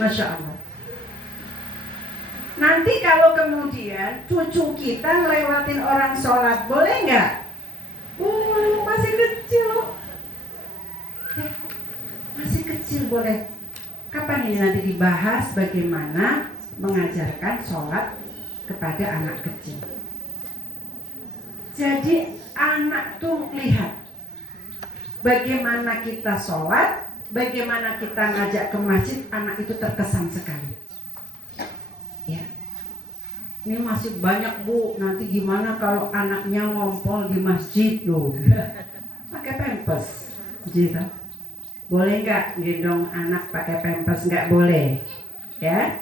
Masya Allah. Nanti kalau kemudian cucu kita lewatin orang sholat, boleh nggak? Masih kecil loh. Masih kecil boleh. Kapan ini nanti dibahas bagaimana mengajarkan sholat kepada anak kecil. Jadi anak tuh lihat bagaimana kita sholat, bagaimana kita ngajak ke masjid, anak itu terkesan sekali. Ya, ini masih banyak Bu. Nanti gimana kalau anaknya ngompol di masjid loh? Pakai pampers, gitu. Boleh nggak gendong anak pakai pampers? Nggak boleh, ya.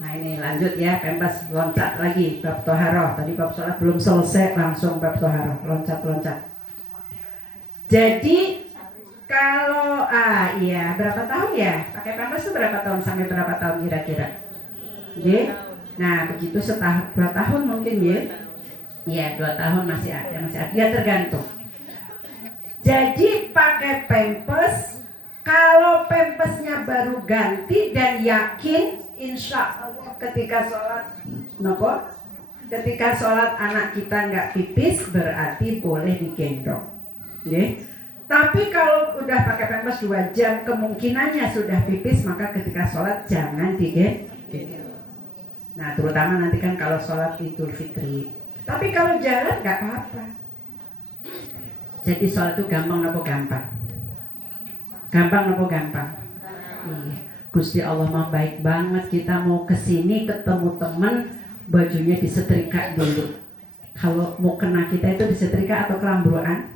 Nah ini lanjut ya, pampers, loncat lagi bab toharoh. Tadi bab sholat belum selesai, langsung bab toharoh, loncat-loncat. Jadi kalau iya berapa tahun ya? Pakai pampers itu berapa tahun sampai berapa tahun kira-kira? Oke. Nah begitu setahun 2 tahun mungkin ya. Iya 2 tahun masih ada ya, tergantung. Jadi pakai pampers, kalau pampasnya baru ganti dan yakin insya Allah ketika sholat ketika sholat anak kita nggak pipis, berarti boleh digendong. Okay. Tapi kalau udah pakai pampers 2 jam kemungkinannya sudah pipis, maka ketika sholat jangan digendong. Nah terutama nanti kan kalau sholat Idul Fitri. Tapi kalau jalan nggak apa-apa. Jadi sholat itu gampang apa gampang? Gampang apa gampang? Iya. Gusti Allah mah baik banget. Kita mau kesini ketemu teman, bajunya disetrika dulu. Kalau mau kena kita itu disetrika atau kelambruan?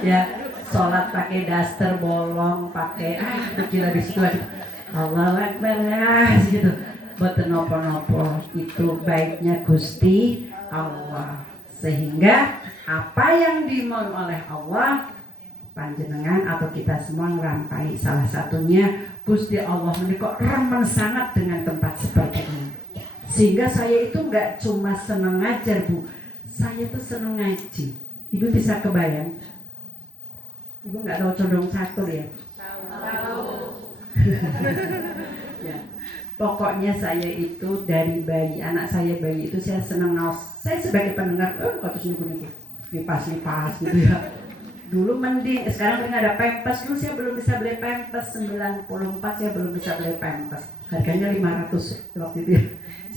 Ya, sholat pakai daster bolong, pakai kira di situ lagi. Allahu Akbar gitu. Boten nopo-nopo, itu baiknya Gusti Allah. Sehingga apa yang dimohon oleh Allah, panjenengan atau kita semua ngelampaui. Salah satunya Gusti Allah menikah remen sangat dengan tempat seperti ini. Sehingga saya itu nggak cuma senang ngajar Bu, saya tuh senang ngaji. Ibu bisa kebayang? Ibu nggak tahu condong catur ya? Tahu. Ya. Pokoknya saya itu dari bayi, anak saya bayi itu saya senang ngaos. Saya sebagai pendengar, kata niku nipas gitu ya. Dulu mending, sekarang dengan ada pampers. Dulu saya belum bisa beli pampers, 94 saya belum bisa beli pampers. Harganya 500 waktu itu ya.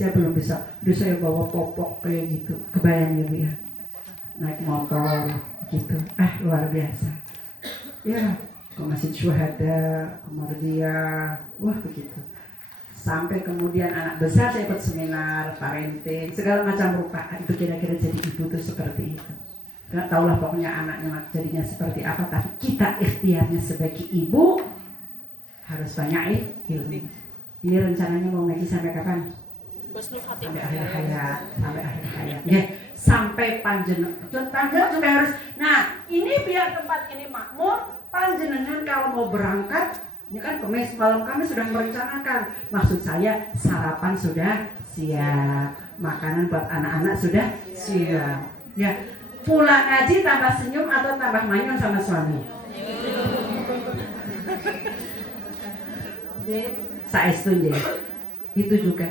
Saya belum bisa. Dulu saya bawa popok kayak gitu. Kebayang ya Bu ya. Naik motor gitu. Luar biasa. Ya, ke Masjid Syuhada, ke Mardia, wah begitu. Sampai kemudian anak besar saya ikut seminar, parenting, segala macam rupa. Itu kira-kira jadi ibu tuh seperti itu. Gak tahulah pokoknya anaknya jadinya seperti apa, tapi kita ikhtiarnya sebagai ibu harus banyak ilmu. Ini rencananya mau ngaji sampai kapan? Sampai akhir hayat, sampai panjenengan sampai harus. Nah, ini biar tempat ini makmur, panjenengan kalau mau berangkat, ini kan Kamis, malam kami sudah merencanakan. Maksud saya sarapan sudah siap, makanan buat anak-anak sudah siap. Ya, pulang ngaji tambah senyum atau tambah manyun sama suami? Saestu nggih. Itu juga.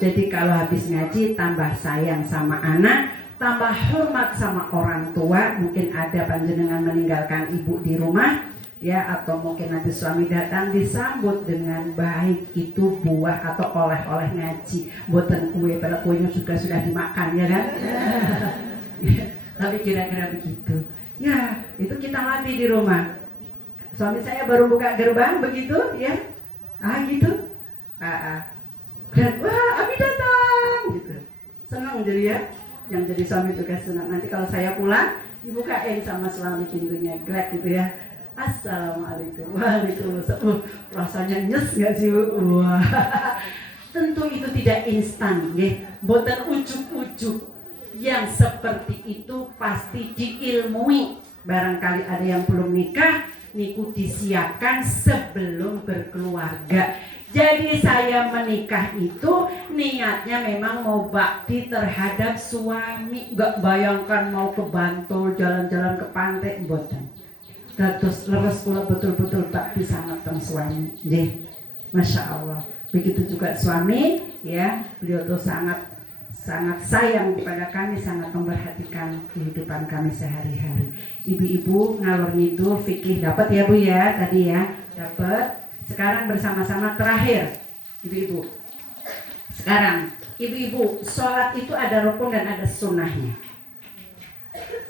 Jadi kalau habis ngaji tambah sayang sama anak, tambah hormat sama orang tua. Mungkin ada panjenengan meninggalkan ibu di rumah, ya, atau mungkin nanti suami datang disambut dengan baik. Itu buah atau oleh-oleh ngaji. Boten kue, pada kuenya juga sudah dimakan, ya kan? Tapi kira-kira begitu. Ya, itu kita latih di rumah. Suami saya baru buka gerbang begitu, ya, gitu. Dan wah, Abi datang, gitu. Senang jadi ya. Yang jadi suami juga senang. Nanti kalau saya pulang, dibukain sama suami pintunya, glad gitu ya. Assalamualaikum. Waalaikumsalam. Rasanya nyes nggak sih, Bu? Wah. Tentu itu tidak instan, ya. Boten ujuk-ujuk. Yang seperti itu pasti diilmui. Barangkali ada yang belum nikah, niku disiapkan sebelum berkeluarga. Jadi saya menikah itu niatnya memang mau bakti terhadap suami. Gak bayangkan mau ke Bantul, jalan-jalan ke pantai, mboten. Terus leres kula betul-betul bakti sangat teng suami. Nggih. Masya Allah. Begitu juga suami, ya, beliau tuh sangat sayang kepada kami, sangat memperhatikan kehidupan kami sehari-hari. Ibu-ibu ngalor ngidul fikih dapat ya Bu ya, tadi ya, dapat. Sekarang bersama-sama terakhir, ibu-ibu. Sekarang, ibu-ibu, sholat itu ada rukun dan ada sunnahnya.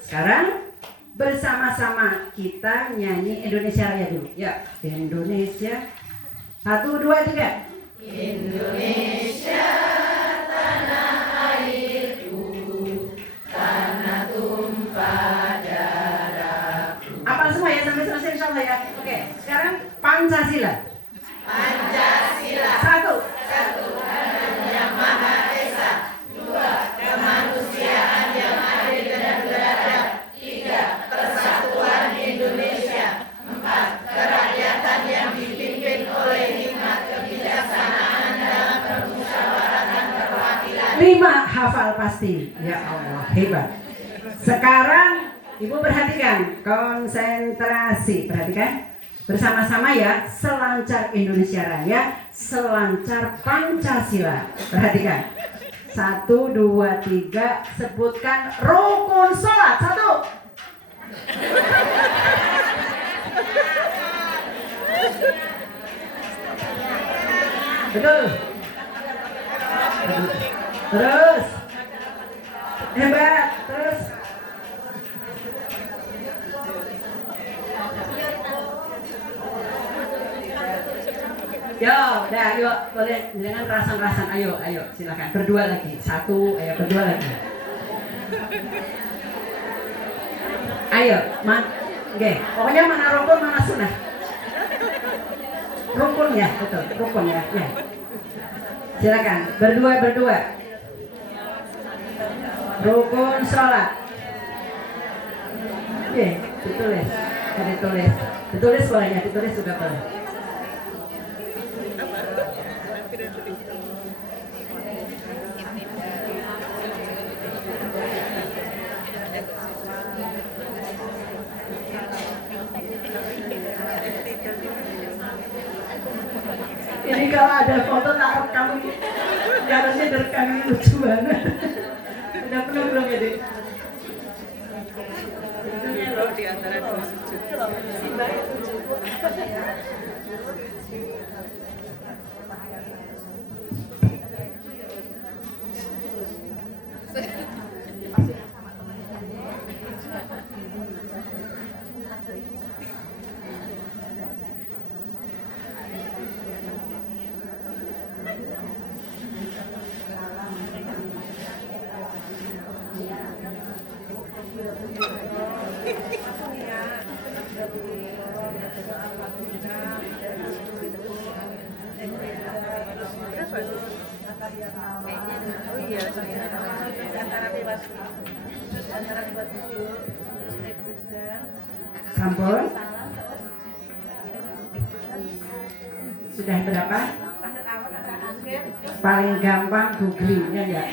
Sekarang bersama-sama kita nyanyi Indonesia Raya dulu. Ya, Indonesia. 1, 2, 3. Indonesia tanah airku, tanah tumpah darahku. Apa semua ya sampai selesai insyaallah ya. Oke, sekarang Pancasila. Pancasila. 1. Tuhan yang Maha Esa. 2. Kemanusiaan yang adil dan beradab. 3. Persatuan Indonesia. 4. Kerakyatan yang dipimpin oleh hikmat kebijaksanaan dalam permusyawaratan perwakilan. 5. Hafal pasti. Ya Allah, hebat. Sekarang Ibu perhatikan, konsentrasi, perhatikan. Bersama-sama ya, selancar Indonesia Raya, selancar Pancasila. Perhatikan. 1, 2, 3, sebutkan rukun sholat. 1. Betul. Terus. Hebat. Terus. Yo, dah, yuk, boleh jangan rasan-rasan, ayo, silakan. Berdua lagi, 1, ayo berdua lagi. Ayo, pokoknya mana rukun, mana sunnah. Rukun ya, betul, rukun ya. Silakan, berdua. Rukun sholat. Ditulis boleh ya, ditulis juga boleh. Ini kalau ada foto tak rekam ini, jalannya direkam ini lucu banget. Udah penuh belum ya, Dek? Itunya loh di antara 2 sujud. Sampun. Sudah berapa? Paling gampang googling ya enggak?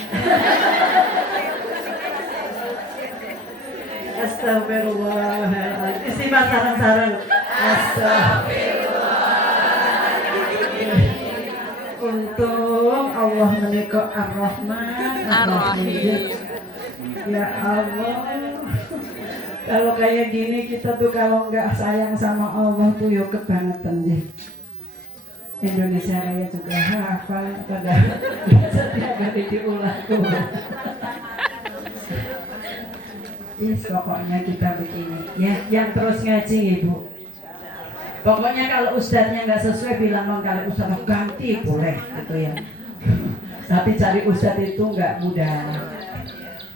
Astagfirullahaladzim. Istighfar sarang-sarang. Astagfirullah. kok Ar-Rahman Ar-Rahim. Ya Allah. Kalau kayak gini kita tuh kalau nggak sayang sama Allah tuh yuk kebangetan deh. Indonesia Raya juga hafal padahal setiap kali diulang tuh. Yes, pokoknya kita begini ya, yang terus ngaji Ibu. Pokoknya kalau ustadznya nggak sesuai bilang dong, kalau ustadz ganti boleh gitu ya. Tapi cari ustadz itu nggak mudah.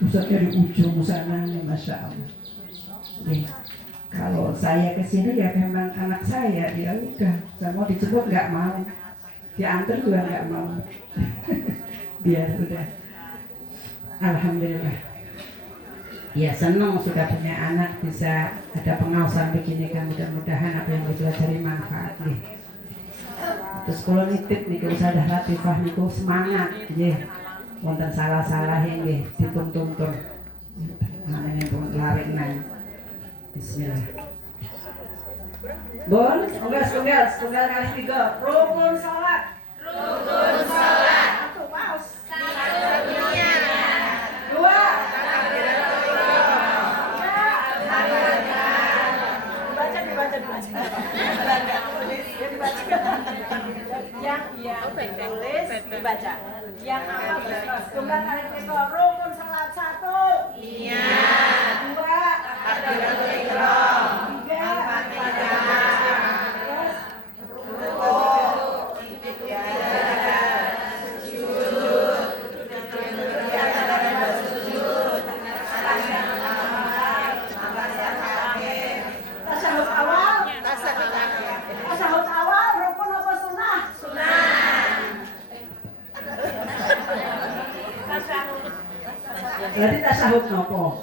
Ustadznya di ujung sana, masya Allah. Nih, kalau saya kesini ya memang anak saya, ya udah, saya mau dijemput nggak mau, diantar juga nggak mau. Biar udah. Alhamdulillah. Ya senang sudah punya anak, bisa ada pengawasan begini kan, mudah-mudahan apa yang dipelajari manfaat nih. Terus kalau nitip nih Ustazah Latifah niku semangat, nggih. Wonten salah-salah nggih dituntun. Namanya pun lari nang. Bismillah. Bon, tunggal kali 3. Rukun salat. Satu paus. Dua. Tulis dibaca. Yang apa? Tunggal kali 3. Rukun salat 1. Iya. 2. Takbiratul ihram. 3. Al-Fatihah. Terus rukuk. 3. Sujud. 3. Sujud. Tasyahud awal. Tasyahud awal rukun apa sunnah? Berarti tasyahud nopo?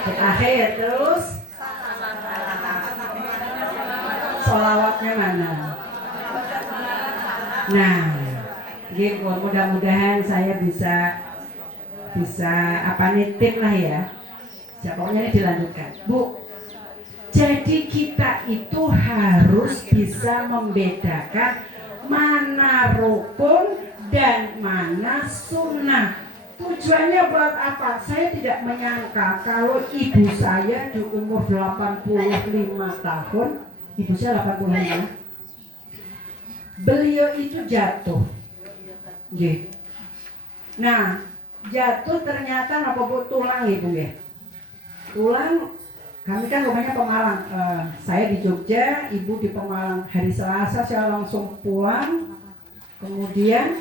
Akhir terus sholawatnya mana? Nah, gitu. Mudah-mudahan saya bisa apa nitip lah ya. Pokoknya ini dilanjutkan, Bu. Jadi kita itu harus bisa membedakan mana rukun dan mana sunnah. Tujuannya buat apa? Saya tidak menyangka kalau ibu saya di umur 85 tahun, ibu saya 85, beliau itu jatuh. Gitu. Nah, jatuh ternyata apa Bu? Tulang ibu ya. Tulang, kami kan rumahnya Pemalang. Saya di Jogja, ibu di Pemalang. Hari Selasa saya langsung pulang, kemudian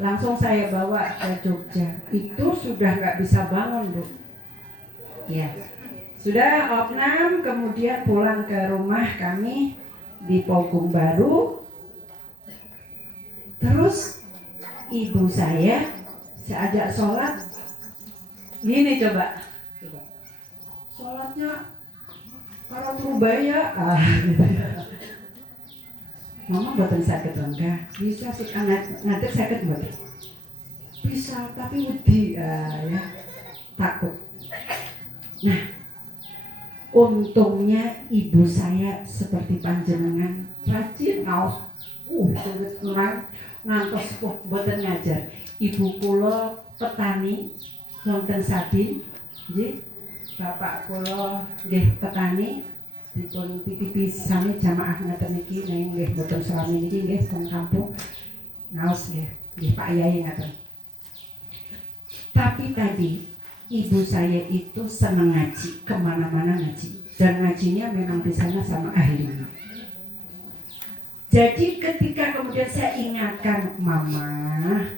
langsung saya bawa ke Jogja. Itu sudah nggak bisa bangun, Bu. Ya, sudah opnam, kemudian pulang ke rumah kami di Pogung Baru. Terus ibu saya ajak sholat. Gini coba. Sholatnya kalau Trubaya, gitu. Mama buatan sakit enggak? Bisa sih, nanti sakit buat. Bisa, tapi wedi ya, takut. Nah, untungnya ibu saya seperti panjenengan rajin ngaos. Ngantos buatan ngajar. Ibu kula petani, wonten Sabin, nggih. Bapak kula nggih petani. Dipun titipi sami jamaah ngaten niki nggih mboten selami niki nggih teng kampung ngaos nggih Pak Yai ngaten. Tapi tadi ibu saya itu senang ngaji, kemana-mana ngaji, dan ngajinya memang di sana sama ahlinya. Jadi ketika kemudian saya ingatkan, Mama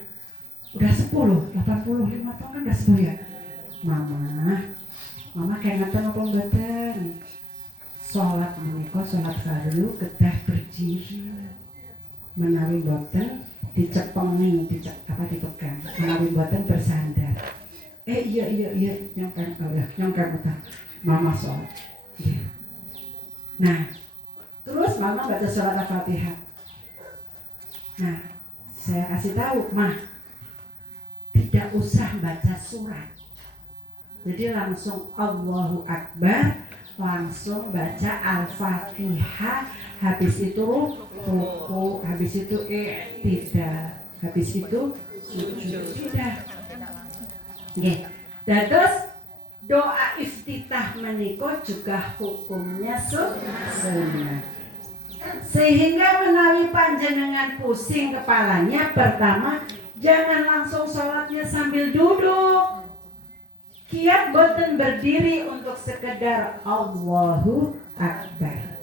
udah 85 tahun kan udah 10 ya, Mama kayak ngaten apa mboten? Sholat menika sholat fardu kedah berdiri, menawi boten dicepengi, dipegang, menawi boten bersandar. Iya nyongkan betul. Mama sholat. Nah, terus Mama baca surat Al-Fatihah. Nah, saya kasih tahu, Mah, tidak usah baca surat. Jadi langsung Allahu Akbar, langsung baca Al-Fatihah, habis itu ruku, habis itu tidak. Habis itu sujud. Sudah. Nggih. Dan terus doa iftitah menika juga hukumnya sunnah. Sehingga menawi panjenengan pusing kepalanya, pertama jangan langsung sholatnya sambil duduk. Kiat boten berdiri untuk sekedar Allahu Akbar.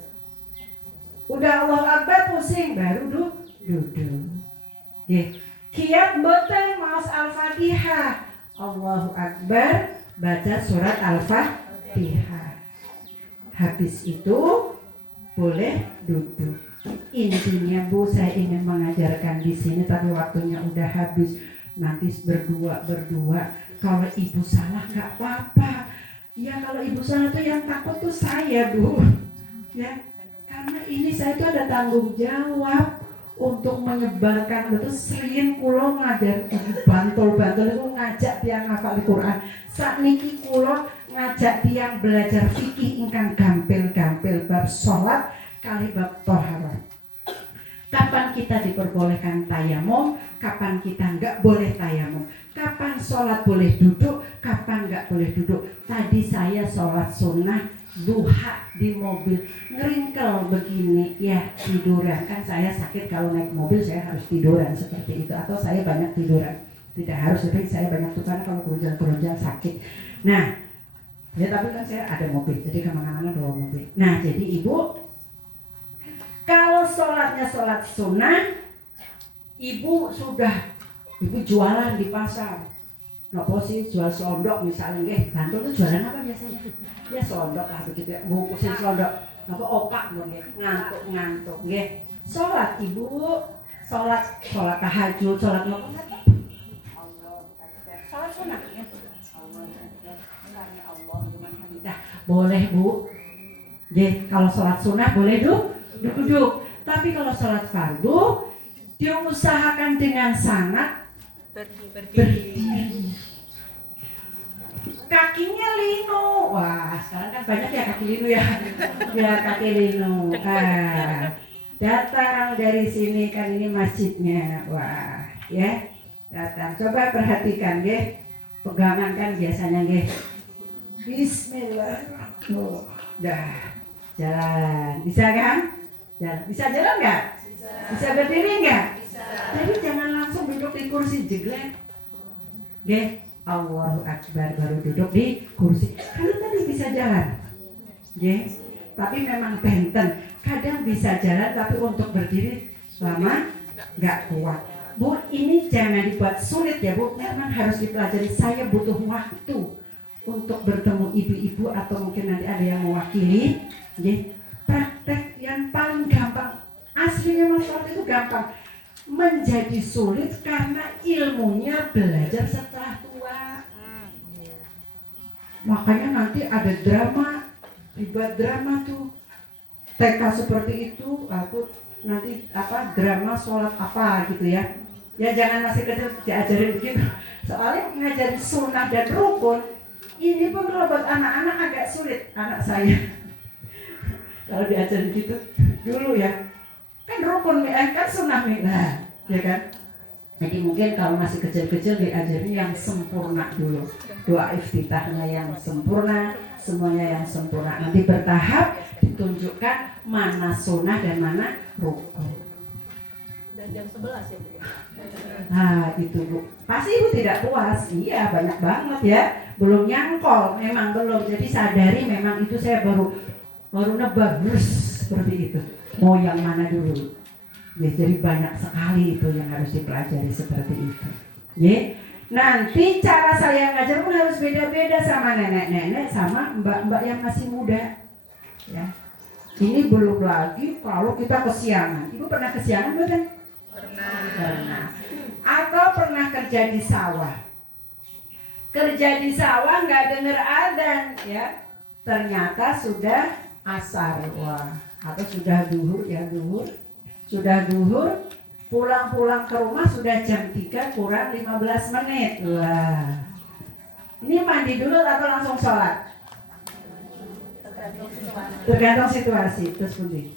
Udah Allahu Akbar pusing baru duduk. Kiat boten maos Al-Fatihah. Allahu Akbar baca surat Al-Fatihah. Habis itu boleh duduk. Intinya Bu, saya ingin mengajarkan di sini, tapi waktunya udah habis. Nanti berdua. Kalau ibu salah nggak apa-apa. Ya kalau ibu salah tuh yang takut tuh saya, Bu. Ya, karena ini saya tuh ada tanggung jawab untuk menyebarkan. Betul sering kulo ngajar bantul itu ngajak tiang hafal Al-Qur'an. Sakniki kulo ngajak tiang belajar fikih ingkang gampil bab sholat kali bab toharoh. Kapan kita diperbolehkan tayamum, kapan kita nggak boleh tayamum, kapan sholat boleh duduk, kapan nggak boleh duduk. Tadi saya sholat sunnah duha di mobil, ngeringkel begini, ya tiduran. Kan saya sakit kalau naik mobil, saya harus tiduran seperti itu. Atau saya banyak tiduran, tidak harus, tapi saya banyak tuh karena kalau keronjang sakit. Nah, ya tapi kan saya ada mobil, jadi kemana-mana bawa mobil. Nah, jadi ibu, kalau sholatnya sholat sunnah, ibu jualan di pasar. Nopo sih jual selondok misalnya, Bantul tuh jualan apa biasanya? Ya selondok lah begitu ya, bungkusin selondok. Nopo opak ngantuk, Sholat ibu, sholat tahajud, sholat nopo nggak? Sholat sunnah ya. Allah, boleh Bu. Kalau sholat sunnah boleh duduk. Tapi kalau sholat fardu diusahakan dengan sangat berdiri. Kakinya linu. Wah, sekarang kan banyak ya kaki linu ya. Ya kaki linu. Datang dari sini kan ini masjidnya. Wah, ya. Datang. Coba perhatikan, pegangan kan biasanya, Bismillahirrahmanirrahim. Dah. Jalan. Bisa kan? Bisa jalan nggak? Bisa berdiri nggak? Jadi jangan langsung duduk di kursi jeglek. Allahu Akbar baru duduk di kursi. Kalau tadi bisa jalan. Tapi memang benten. Kadang bisa jalan tapi untuk berdiri lama nggak kuat. Bu, ini jangan dibuat sulit ya Bu. Memang harus dipelajari. Saya butuh waktu untuk bertemu ibu-ibu atau mungkin nanti ada yang mewakili. Praktek yang paling gampang. Aslinya masalah itu gampang. Menjadi sulit karena ilmunya belajar setelah tua. Makanya nanti ada drama, dibuat drama tuh TK seperti itu, atau nanti drama sholat apa gitu ya. Ya jangan masih kecil diajarin begitu. Soalnya ngajarin sunnah dan rukun ini pun kalau buat anak-anak agak sulit. Anak saya kalau diajarin gitu dulu ya, kan rukun kan sunnah milah, ya kan. Jadi mungkin kalau masih kecil-kecil diajarin yang sempurna dulu, doa iftitahnya yang sempurna, semuanya yang sempurna. Nanti bertahap ditunjukkan mana sunnah dan mana rukun. Dan jam 11 ya Bu. Nah itu Bu, pasti Ibu tidak puas. Iya banyak banget ya, belum nyangkol, memang belum. Jadi sadari memang itu saya baru nebak seperti itu. Mau yang mana dulu? Ya, jadi banyak sekali itu yang harus dipelajari seperti itu. Nanti cara saya ngajar pun harus beda-beda sama nenek-nenek sama mbak-mbak yang masih muda. Ya. Ini belum lagi kalau kita kesiangan. Ibu pernah kesiangan bukan? Pernah. Atau pernah kerja di sawah. Kerja di sawah nggak dengar adzan, ya. Ternyata sudah asar, wah. Atau sudah duhur, ya duhur. Sudah duhur, pulang ke rumah sudah jam 3 kurang 15 menit. Wah. Ini mandi dulu atau langsung sholat? Tergantung situasi. Terus pundi?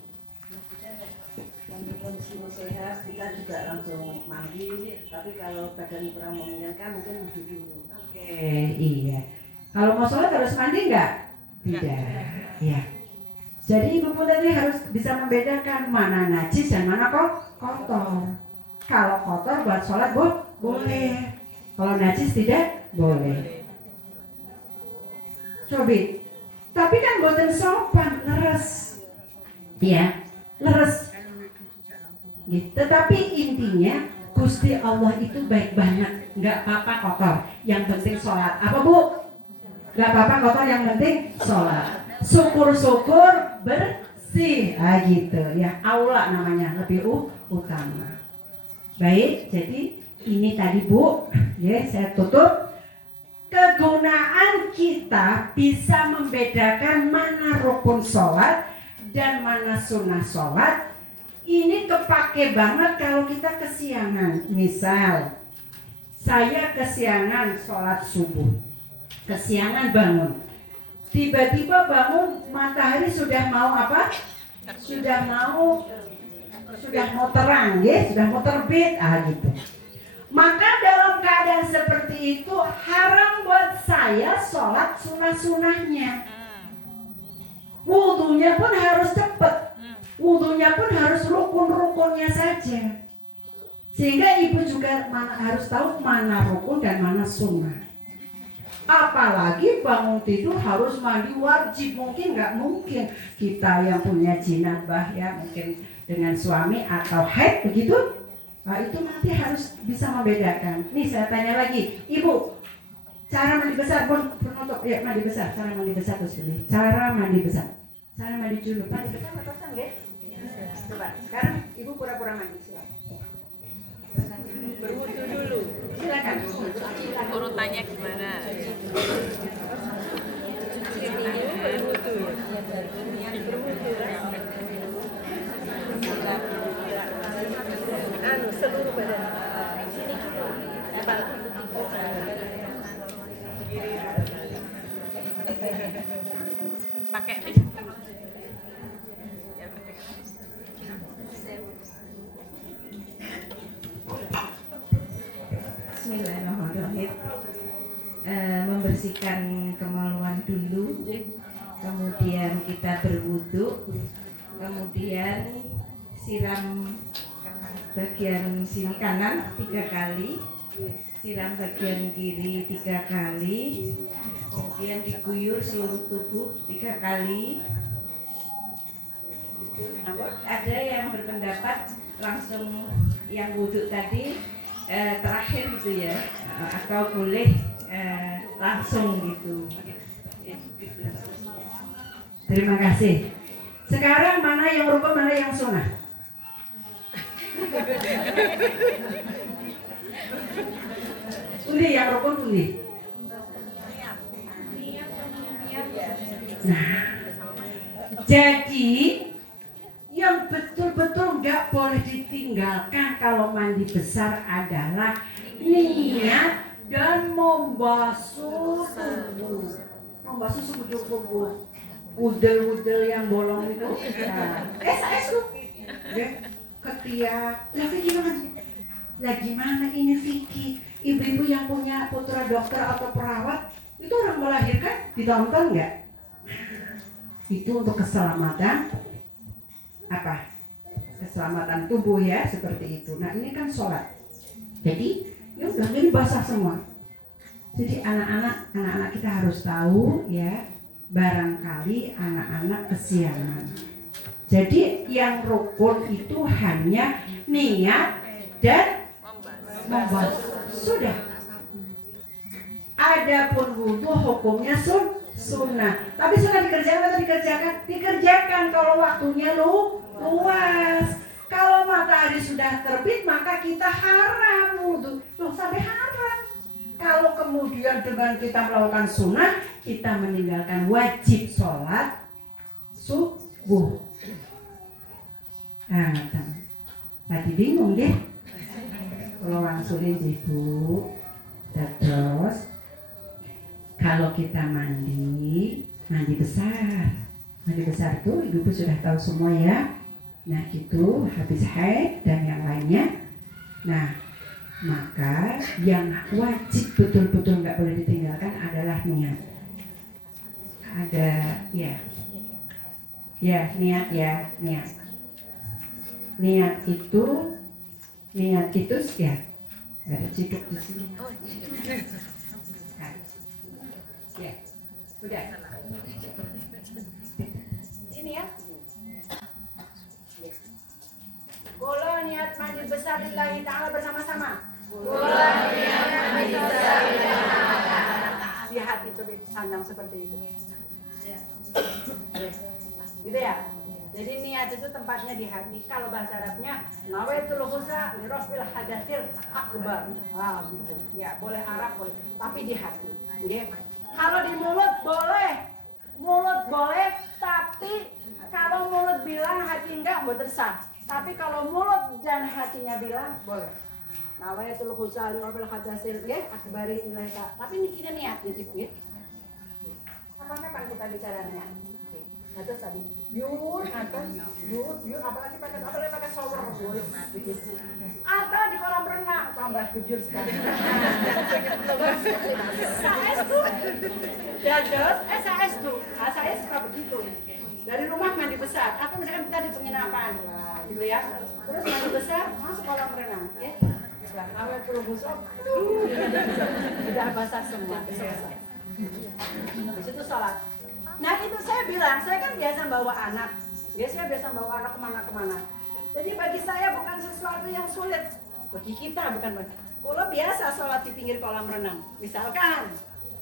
kondisi sehat kita juga langsung mandi, tapi kalau badan kurang memungkinkan mungkin wudhu dulu. Oke, iya. Kalau mau sholat harus mandi nggak? Tidak. Ya. Jadi ibu bunda ini harus bisa membedakan mana najis dan mana kotor. Kalau kotor buat sholat boleh. Kalau najis tidak boleh. Coba. Tapi kan boten sopan, leres. Ya, leres. Gitu. Tetapi intinya Gusti Allah itu baik banget. Nggak apa-apa kotor. Yang penting sholat. Apa bu? Nggak apa-apa kotor. Yang penting sholat. Syukur-syukur bersih. Gitu ya. Aula namanya lebih utama. Baik. Jadi ini tadi bu. Ya, saya tutup. Kegunaan kita bisa membedakan mana rukun sholat dan mana sunnah sholat. Ini kepake banget kalau kita kesiangan. Misal, saya kesiangan sholat subuh, kesiangan bangun. Tiba-tiba bangun matahari sudah mau apa? Sudah mau terang, ya, sudah mau terbit, gitu. Maka dalam keadaan seperti itu haram buat saya sholat sunnah-sunnahnya. Wudhunya pun harus cepat. Wudhunya pun harus rukun-rukunnya saja. Sehingga ibu juga harus tahu mana rukun dan mana sunnah. Apalagi bangun tidur harus mandi wajib. Mungkin nggak mungkin kita yang punya jinabah ya, mungkin dengan suami atau haid begitu. Nah, itu nanti harus bisa membedakan. Nih saya tanya lagi, ibu, cara mandi besar pun penutup ya, mandi besar, cara mandi besar terus pilih. Cara mandi besar. Cara mandi dulu. Mandi besar atasan deh. Coba, sekarang ibu pura-pura mandi, silakan. Berwudu dulu. Silakan. Urutannya gimana? Seluruh badan. Pakai nih. Bismillahirrahmanirrahim. Membersihkan kemaluan dulu, kemudian kita berwudu, kemudian siram bagian sini kanan 3 kali, siram bagian kiri 3 kali, kemudian diguyur seluruh tubuh 3 kali. Ada yang berpendapat langsung yang wudhu tadi terakhir gitu ya, atau boleh langsung gitu. Terima kasih. Sekarang mana yang rukun, mana yang sunnah? Undi yang rukun undi. Nah, jadi yang betul-betul nggak boleh ditinggalkan kalau mandi besar adalah niat dan membasuh tubuh. Membasuh tubuh. Udel-udel yang bolong itu. Nah, saya ya, ketiak. Lah gimana ini Vicky? Ibu-ibu yang punya putra dokter atau perawat itu orang melahirkan ditonton nggak? Itu untuk keselamatan apa? Keselamatan tubuh ya, seperti itu. Nah ini kan sholat. Jadi ya udah ini basah semua. Jadi anak-anak kita harus tahu ya, barangkali anak-anak kesiangan. Jadi yang rukun itu hanya niat dan membasuh. Sudah. Adapun wudu hukumnya sunnah. Tapi sunnah dikerjakan atau dikerjakan? Dikerjakan kalau waktunya luas. Kalau matahari sudah terbit maka kita haram wudu. Loh sampai haram. Kalau kemudian dengan kita melakukan sunnah, kita meninggalkan wajib sholat subuh. Nah, tadi bingung deh. Kalau langsulin ibu. Terus kalau kita mandi besar. Mandi besar itu ibu sudah tahu semua ya. Nah itu habis haid dan yang lainnya. Nah maka yang wajib betul-betul nggak boleh ditinggalkan adalah niat. Ada niat ya niat. Niat itu ya nggak ada ciduk di sini. Nah, ya udah. Ini ya. Bola niat mandi besar lillahi ta'ala bersama-sama. Bola niat mandi besar lillahi ta'ala. Di hati coba sandang seperti itu. Gitu ya. Jadi niat itu tempatnya di hati. Kalau bahasa Arabnya nawaitul khusa li rafil hadatsil akbar. Ah gitu. Ya, boleh Arab boleh, tapi di hati. Oke. Kalau di mulut boleh. Mulut boleh, tapi kalau mulut bilang hati enggak boleh sah. Tapi kalau mulut dan hatinya bilang boleh. Nawaitul khusa li rafil hadatsil ya akbari ilaika. Tapi ini kita niat gitu ya. Kapan-kapan kita bicara niat. Terus tadi, yur, apalagi pakai shower, atau di kolam renang, tambah jujur sekali. Saya suka begitu. Dari rumah mandi besar, atau misalkan kita di penginapan, gitu ya. Terus mandi besar, masuk kolam renang, ya. Awal pulau busuk, udah basah semua, selesai. Di situ sholat. Nah itu saya bilang, saya kan biasa bawa anak. Saya biasa bawa anak kemana-kemana. Jadi bagi saya bukan sesuatu yang sulit. Bagi kita bukan bagi. Kalau biasa sholat di pinggir kolam renang. Misalkan,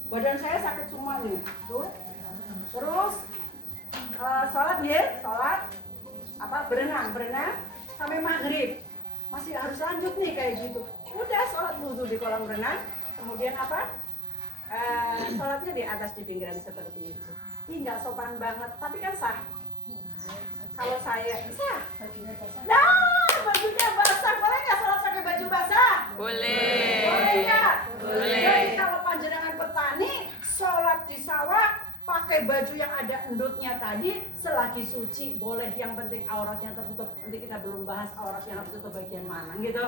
badan saya sakit semua nih. Tuh. Terus, sholat berenang sampai maghrib. Masih harus lanjut nih kayak gitu. Udah sholat wudhu di kolam renang. Kemudian apa? Sholatnya di atas di pinggiran seperti itu. Ih nggak sopan banget, tapi kan sah. Kalau saya sah. Nah, bajunya basah, boleh nggak sholat pakai baju basah? Boleh. Boleh nggak? Boleh. Jadi kalau panjenengan petani, sholat di sawah, pakai baju yang ada endutnya tadi, selagi suci boleh. Yang penting auratnya tertutup. Nanti kita belum bahas aurat yang tertutup bagian mana, gitu.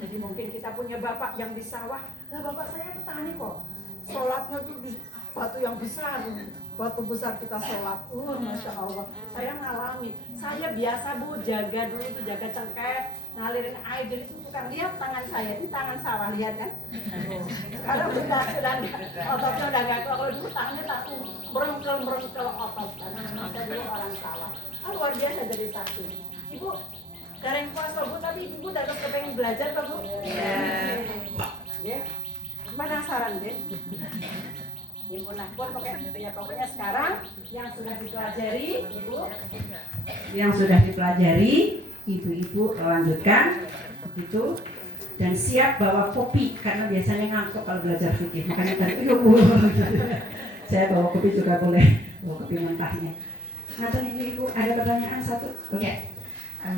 Jadi mungkin kita punya bapak yang di sawah. Lah bapak saya petani kok. Sholatnya tuh di batu yang besar, batu besar kita sholat. Masya Allah, saya ngalami. Saya biasa bu jaga dulu tuh, jaga cengkeh, ngalirin air. Jadi tuh tukang lihat tangan saya, ini tangan sawah, lihat kan? Sekarang sudah ototnya udah gak kuat. Kalau dulu tangannya tak berengkel otot, karena memang saya dulu orang sawah. Luar biasa jadi saksi. Ibu gareng puasa bu, tapi ibu terus kepengen belajar kok bu? Ya. Penasaran deh. Pokoknya sekarang yang sudah dipelajari ibu lanjutkan begitu dan siap bawa kopi karena biasanya ngantuk kalau belajar fikih. Makanya tadi saya bawa kopi juga boleh, bawa kopi mentahnya. Nah, ibu ada pertanyaan satu? Ya.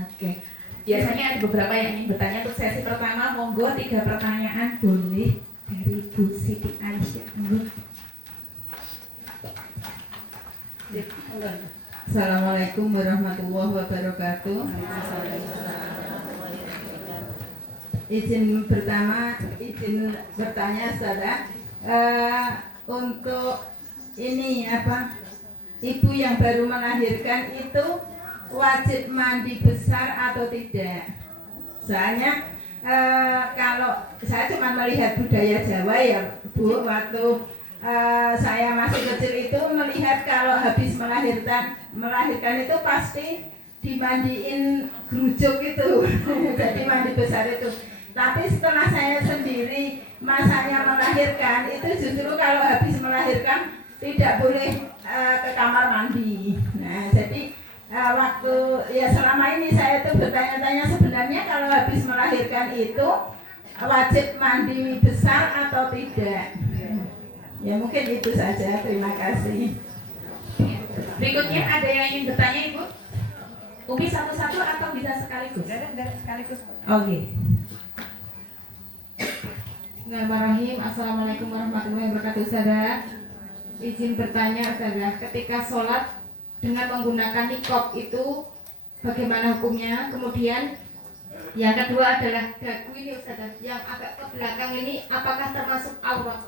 Oke. Biasanya ada beberapa yang ingin bertanya. Untuk sesi pertama, monggo 3 pertanyaan boleh dari Bu Siti Aisyah. Assalamualaikum warahmatullahi wabarakatuh. Izin bertanya saudara, untuk ini ibu yang baru melahirkan itu wajib mandi besar atau tidak? Soalnya kalau saya cuma melihat budaya Jawa ya Bu, waktu saya masih kecil itu melihat kalau habis melahirkan itu pasti dimandiin gerujuk itu. Jadi mandi besar itu. Tapi setelah saya sendiri masanya melahirkan itu justru kalau habis melahirkan tidak boleh ke kamar mandi. Nah jadi waktu ya selama ini saya tuh bertanya-tanya sebenarnya kalau habis melahirkan itu wajib mandi besar atau tidak. Ya mungkin itu saja, terima kasih. Berikutnya ada yang ingin bertanya Ibu? Umi satu-satu atau bisa sekaligus? Sekaligus. Oke. Bismillahirrahmanirrahim. Assalamualaikum warahmatullahi wabarakatuh. Saudara, izin bertanya saudara, ketika sholat dengan menggunakan niqab itu bagaimana hukumnya. Kemudian yang kedua adalah dagu ini Ustazah, yang agak ke belakang ini apakah termasuk aurat?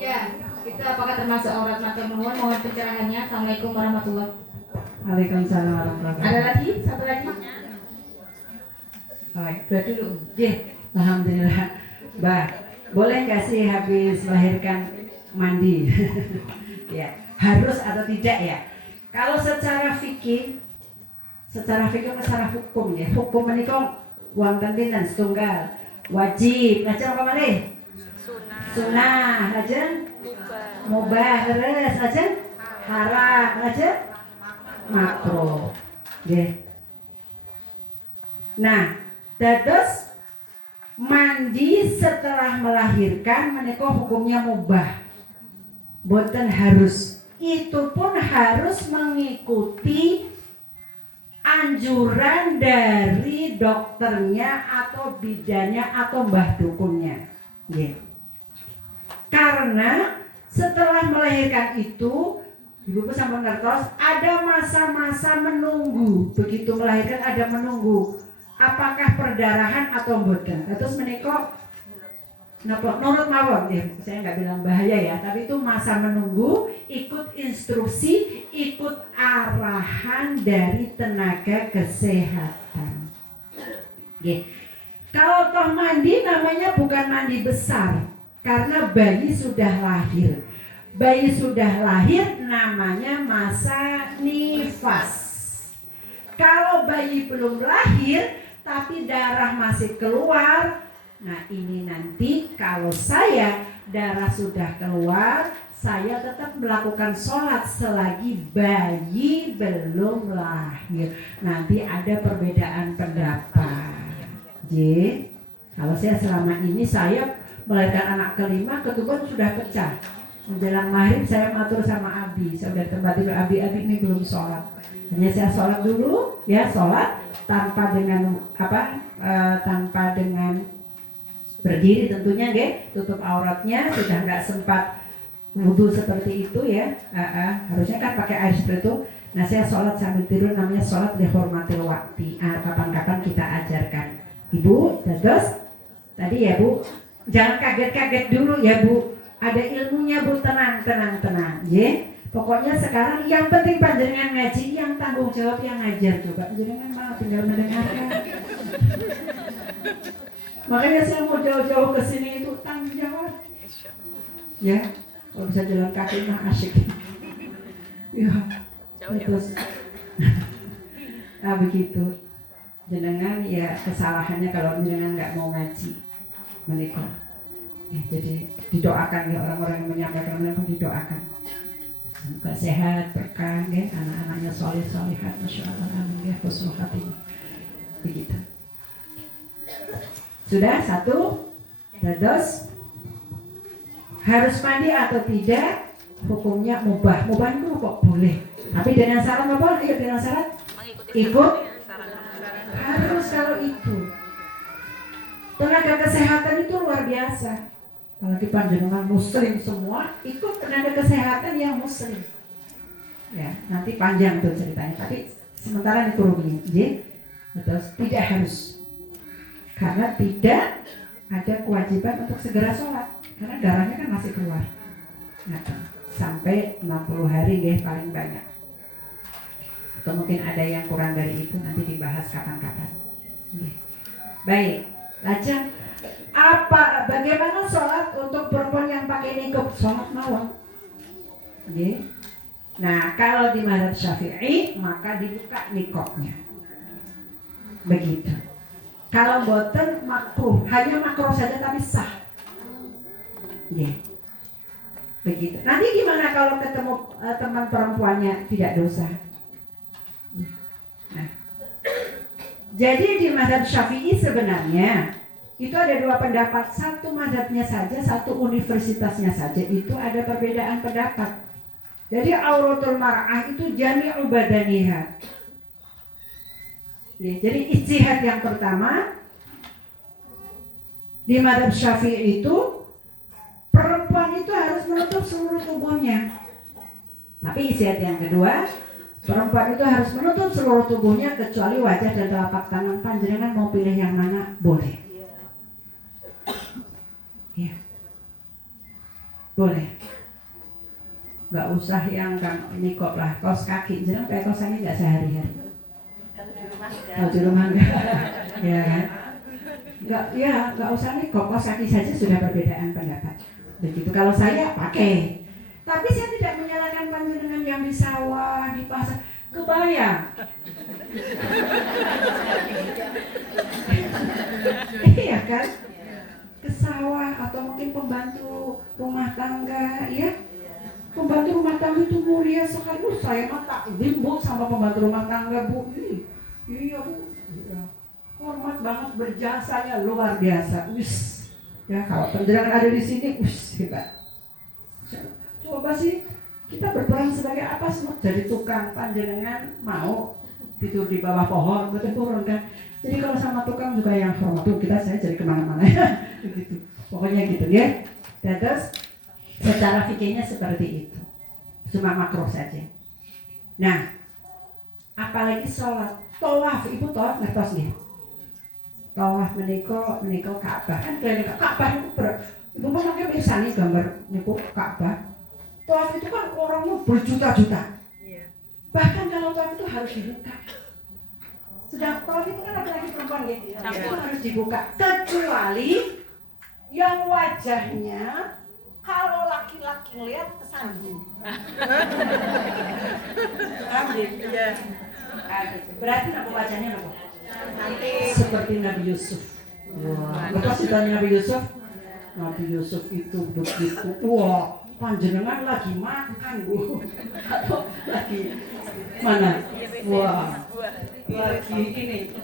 Ya, itu apakah termasuk aurat? Matur nuwun, mohon pencerahannya. Assalamualaikum warahmatullahi wabarakatuh. Waalaikumsalam warahmatullahi Ada lagi? Satu lagi? Baik, udah dulu. Alhamdulillah. Mbak, boleh nggak sih habis melahirkan mandi? Ya, harus atau tidak ya? Kalau secara fikih atau secara hukum ya, hukum menikah wonten pinten setunggal wajib, lajeng apa malih? Sunah, lajeng mubah, terus lajeng haram, lajeng makruh. Nggih. Nah, dados mandi setelah melahirkan menikah hukumnya mubah, boten harus. Itu pun harus mengikuti anjuran dari dokternya atau bidannya atau mbah dukunnya. Karena setelah melahirkan itu, ibu sampun ngertos ada masa-masa menunggu. Begitu melahirkan ada menunggu apakah perdarahan atau boten. Terus menikah nurut mawon ya, saya nggak bilang bahaya ya, tapi itu masa menunggu, ikut instruksi, ikut arahan dari tenaga kesehatan. Kalau toh mandi namanya bukan mandi besar, karena bayi sudah lahir. Bayi sudah lahir namanya masa nifas. Kalau bayi belum lahir tapi darah masih keluar, nah ini nanti kalau saya darah sudah keluar, saya tetap melakukan sholat selagi bayi belum lahir. Nanti ada perbedaan pendapat. Kalau saya selama ini saya melahirkan anak kelima, ketuban sudah pecah. Menjelang maghrib saya matur sama Abi, saya udah tempat tidur Abi ini belum sholat. Hanya saya sholat dulu, ya sholat tanpa dengan tanpa dengan berdiri tentunya, tutup auratnya, sudah nggak sempat wudhu seperti itu ya. Harusnya kan pakai air seperti itu. Nah saya sholat sambil tidur, namanya sholat dihormatil wakti. Kapan-kapan kita ajarkan. Ibu, terus tadi ya Bu, jangan kaget-kaget dulu ya Bu. Ada ilmunya Bu, tenang. Pokoknya sekarang yang penting panjenengan ngaji, yang tanggung jawab yang ngajar. Coba panjenengan malah tinggal mendengarkan. Makanya saya mau jauh-jauh ke sini itu tanggung jawab. Ya, kalau bisa jalan kaki mah asyik. Ya, terus. Nah begitu. Jenengan ya kesalahannya kalau jenengan nggak mau ngaji menikah. Jadi didoakan ya, orang-orang yang menyampaikan pun didoakan. Semoga sehat, berkah, ya, anak-anaknya soleh-solehat, masya Allah, amin ya, husnul khatimah. Begitu. Sudah satu, dados harus mandi atau tidak, hukumnya mubah. Mubah itu kok boleh. Tapi dengan syarat apa? Ayo dengan syarat ikut. Harus kalau itu. Tenaga kesehatan itu luar biasa. Kalau di panjenengan muslim semua, ikut tenaga kesehatan yang muslim. Ya, nanti panjang tuh ceritanya. Tapi sementara dikurangi, terus tidak harus. Karena tidak ada kewajiban untuk segera sholat. Karena darahnya kan masih keluar. Nah, sampai 60 hari paling banyak. Atau mungkin ada yang kurang dari itu, nanti dibahas kapan-kapan. Baik, lajeng bagaimana sholat untuk perempuan yang pakai nikab? Sholat malam. Nah, kalau di mazhab Syafi'i maka dibuka nikabnya. Begitu. Kalau boten makruh, hanya makruh saja tapi sah. Begitu. Nanti gimana kalau ketemu teman perempuannya tidak dosa? Nah, jadi di mazhab Syafi'i sebenarnya itu ada dua pendapat. Satu mazhabnya saja, satu universitasnya saja itu ada perbedaan pendapat. Jadi auratul mar'ah itu jami'u badaniha. Jadi ijtihad yang pertama di mazhab Syafi'i itu perempuan itu harus menutup seluruh tubuhnya. Tapi ijtihad yang kedua, Perempuan itu harus menutup seluruh tubuhnya kecuali wajah dan telapak tangan. Panjenengan mau pilih yang mana? Boleh. Ya. Boleh. Gak usah yang ini kok lah, kaos kaki. Jangan kayak kaos kaki gak sehari-hari. Kalau di rumah enggak. Ya kan? Gak usah nih kok, kaos kaki saja sudah perbedaan pendapat. Begitu kalau saya pakai. Tapi saya tidak menyalahkan panjenengan yang di sawah, di pasar. Kebayang. Iya kan? Ke sawah atau mungkin pembantu rumah tangga, ya. Pembantu rumah tangga itu mulia sekali. Saya mah takdim Bu sama pembantu rumah tangga Bu. Iya Bu. Iya. Hormat banget, berjasanya luar biasa. Wis. Ya kalau panjenengan ada di sini, wis hebat. Coba sih kita berperan sebagai apa semua, jadi tukang. Panjenengan mau tidur di bawah pohon, betul turun kan. Jadi kalau sama tukang juga yang hormat tuh, saya jadi kemana-mana ya. Begitu. Pokoknya gitu ya. Dan terus secara fikihnya seperti itu. Cuma makruh saja. Nah, apalagi sholat, tawaf, ibu tawaf ngertos nih. Tawaf meniko Ka'bah kan keliling Ka'bah itu ibu pakai misalnya gambar niku Ka'bah. Tawaf itu kan orangnya berjuta-juta. Bahkan kalau tawaf itu harus dibuka. Sedang tawaf itu kan laki-laki perempuan gitu, itu harus dibuka. Kecuali yang wajahnya kalau laki-laki lihat kesandung. Iya. Berarti nama wajahnya apa? Seperti Nabi Yusuf. Wah, betul sih tanya Nabi Yusuf. Nabi Yusuf itu begitu. Wah, panjenengan lagi makan Bu atau lagi mana? Wah, lagi ini.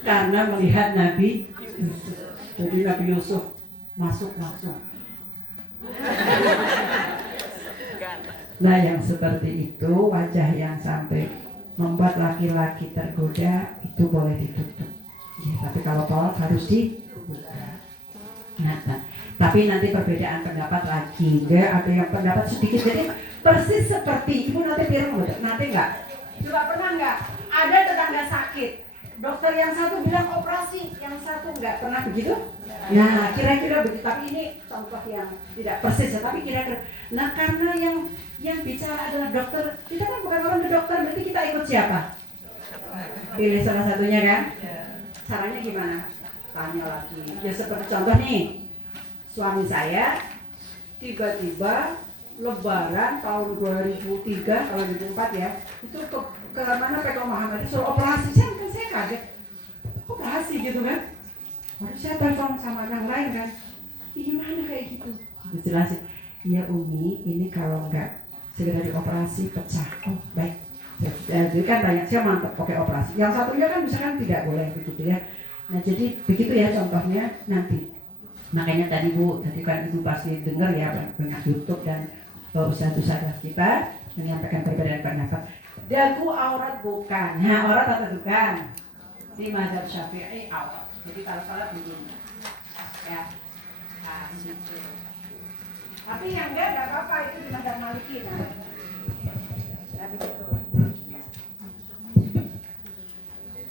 Karena melihat Nabi Yusuf. Jadi Nabi Yusuf masuk langsung. Nah yang seperti itu, wajah yang sampai membuat laki-laki tergoda itu boleh ditutup. Ya, tapi kalau tawaf harus dibuka. Nah, tapi nanti perbedaan pendapat lagi, ya, ada yang pendapat sedikit. Jadi persis seperti ibu nanti bilang, nanti enggak. Juga pernah enggak? Ada tetangga sakit. Dokter yang satu bilang operasi, yang satu enggak pernah begitu? Nah, kira-kira begitu. Tapi ini contoh yang tidak persis, tapi kira-kira. Nah, karena yang bicara adalah dokter, kita kan bukan orang ke dokter, berarti kita ikut siapa? Pilih salah satunya kan? Caranya gimana? Tanya lagi. Ya seperti contoh nih, suami saya tiba-tiba Lebaran tahun 2003, kalau 2004 ya, itu ke mana PK Muhammad itu suruh operasi. Saya kaget. Operasi gitu kan? Harus saya telepon sama yang lain kan? Gimana kayak gitu? Dijelasin. Ya Umi, ini kalau enggak segera dioperasi pecah. Oh baik. Jadi kan banyak saya mantap pakai operasi. Yang satunya kan misalkan tidak boleh begitu ya. Nah jadi begitu ya contohnya nanti. Makanya tadi Bu, tadi kan Ibu pasti dengar ya banyak YouTube dan ustaz-ustaz kita menyampaikan perbedaan pendapat. Dagu aurat bukan. Nah aurat atau bukan? Di mazhab Syafi'i aurat. Jadi kalau sholat begini. Ya. Nah, gitu. Tapi yang enggak apa-apa itu di mazhab Maliki. Nah. Ya begitu.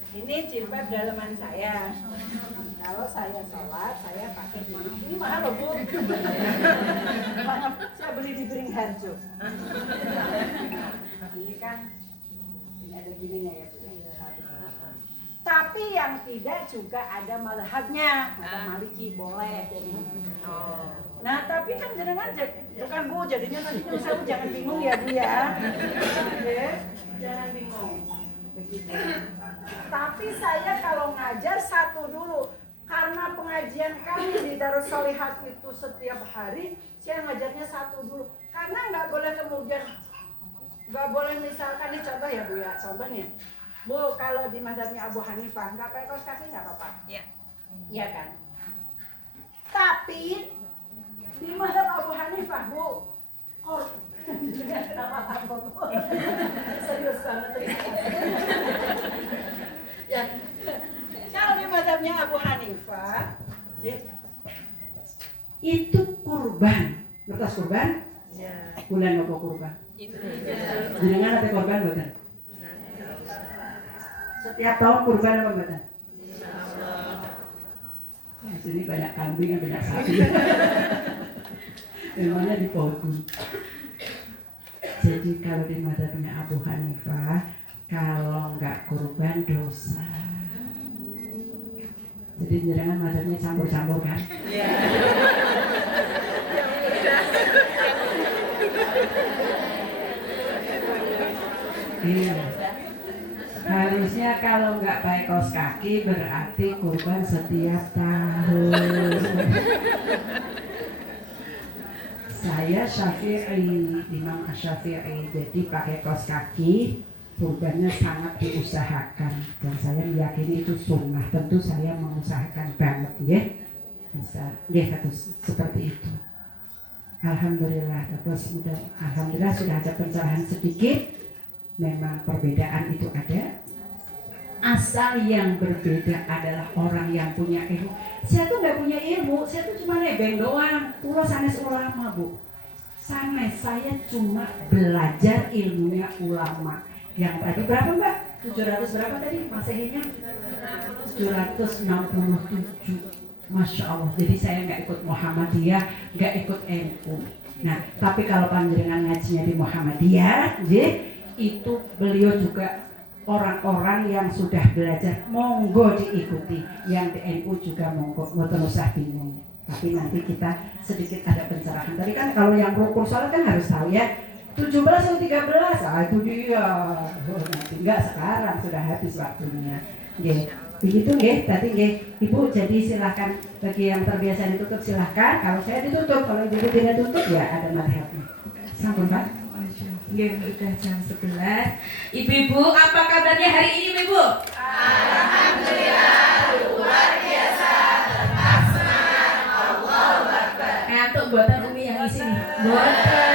Ini jilbab dalaman saya. Kalau saya sholat, saya pakai ini mahal loh Bu. Saya beli di Beringharjo. Ini kan ini ada gininya ya. Tapi yang tidak juga ada mazhabnya, mazhab Maliki boleh jadi. Nah tapi kan jenengan bukan Bu, jadinya nanti saya jangan bingung ya Bu ya. Jangan bingung. Begitu. Tapi saya kalau ngajar satu dulu. Karena pengajian kami di Darus Sholihat itu setiap hari, saya ngajarnya satu dulu. Karena nggak boleh kemudian, nggak boleh misalkan ini contoh ya Bu ya, contoh nih. Bu, kalau di mazhabnya Abu Hanifah nggak pakai kaos kaki nggak apa-apa. Iya. Iya kan. Tapi di mazhab Abu Hanifah Bu, kenapa takut? Serius banget. Ya. Kalau di mazhabnya Abu Hanifah itu kurban. Ngertos kurban? Bulan apa kurban? Jenengan ada korban mboten? Setiap tahun kurban apa mboten? Di sini banyak kambing dan banyak sapi. Memangnya dipotong. Jadi kalau di mazhabnya Abu Hanifah, kalau nggak kurban dosa. Jadi jangan mazhabnya campur-campur kan? Iya. Harusnya kalau nggak pakai kaos kaki berarti kurban setiap tahun. Saya Syafi'i, Imam Syafi'i, jadi pakai kaos kaki kurbannya sangat diusahakan dan saya meyakini itu sunnah. Tentu saya mengusahakan banget, ya. Bisa, ya, seperti itu. Alhamdulillah, alhamdulillah sudah ada pencerahan sedikit. Memang perbedaan itu ada. Asal yang berbeda adalah orang yang punya ilmu. Saya tuh nggak punya ilmu, saya tuh cuma nebeng doang. Pulau sanes ulama, Bu. Sanes, saya cuma belajar ilmunya ulama. Yang tadi berapa, Mbak? 700 berapa tadi Masehinya? 767. Masya Allah. Jadi saya nggak ikut Muhammadiyah, nggak ikut NU. Nah, tapi kalau panjenengan ngajinya di Muhammadiyah, itu beliau juga orang-orang yang sudah belajar, monggo diikuti. Yang di NU juga monggo, mboten usah bingung. Tapi nanti kita sedikit ada pencerahan. Tadi kan kalau yang rukun sholat kan harus tahu ya, 17 atau 13, itu dia. Nanti enggak, sekarang sudah habis waktunya. Begitu nggih, tadi nggih. Ibu, jadi silahkan bagi yang terbiasa ditutup silahkan. Kalau saya ditutup, kalau ibu tidak tutup ya ada madhabnya. Sampun, Pak. Nggih, udah jam 11. Ibu-ibu, apa kabarnya hari ini, Ibu? Alhamdulillah, luar biasa. Terpaksa. Allahu Akbar. Ngantuk buatan Umi yang di sini. Boten.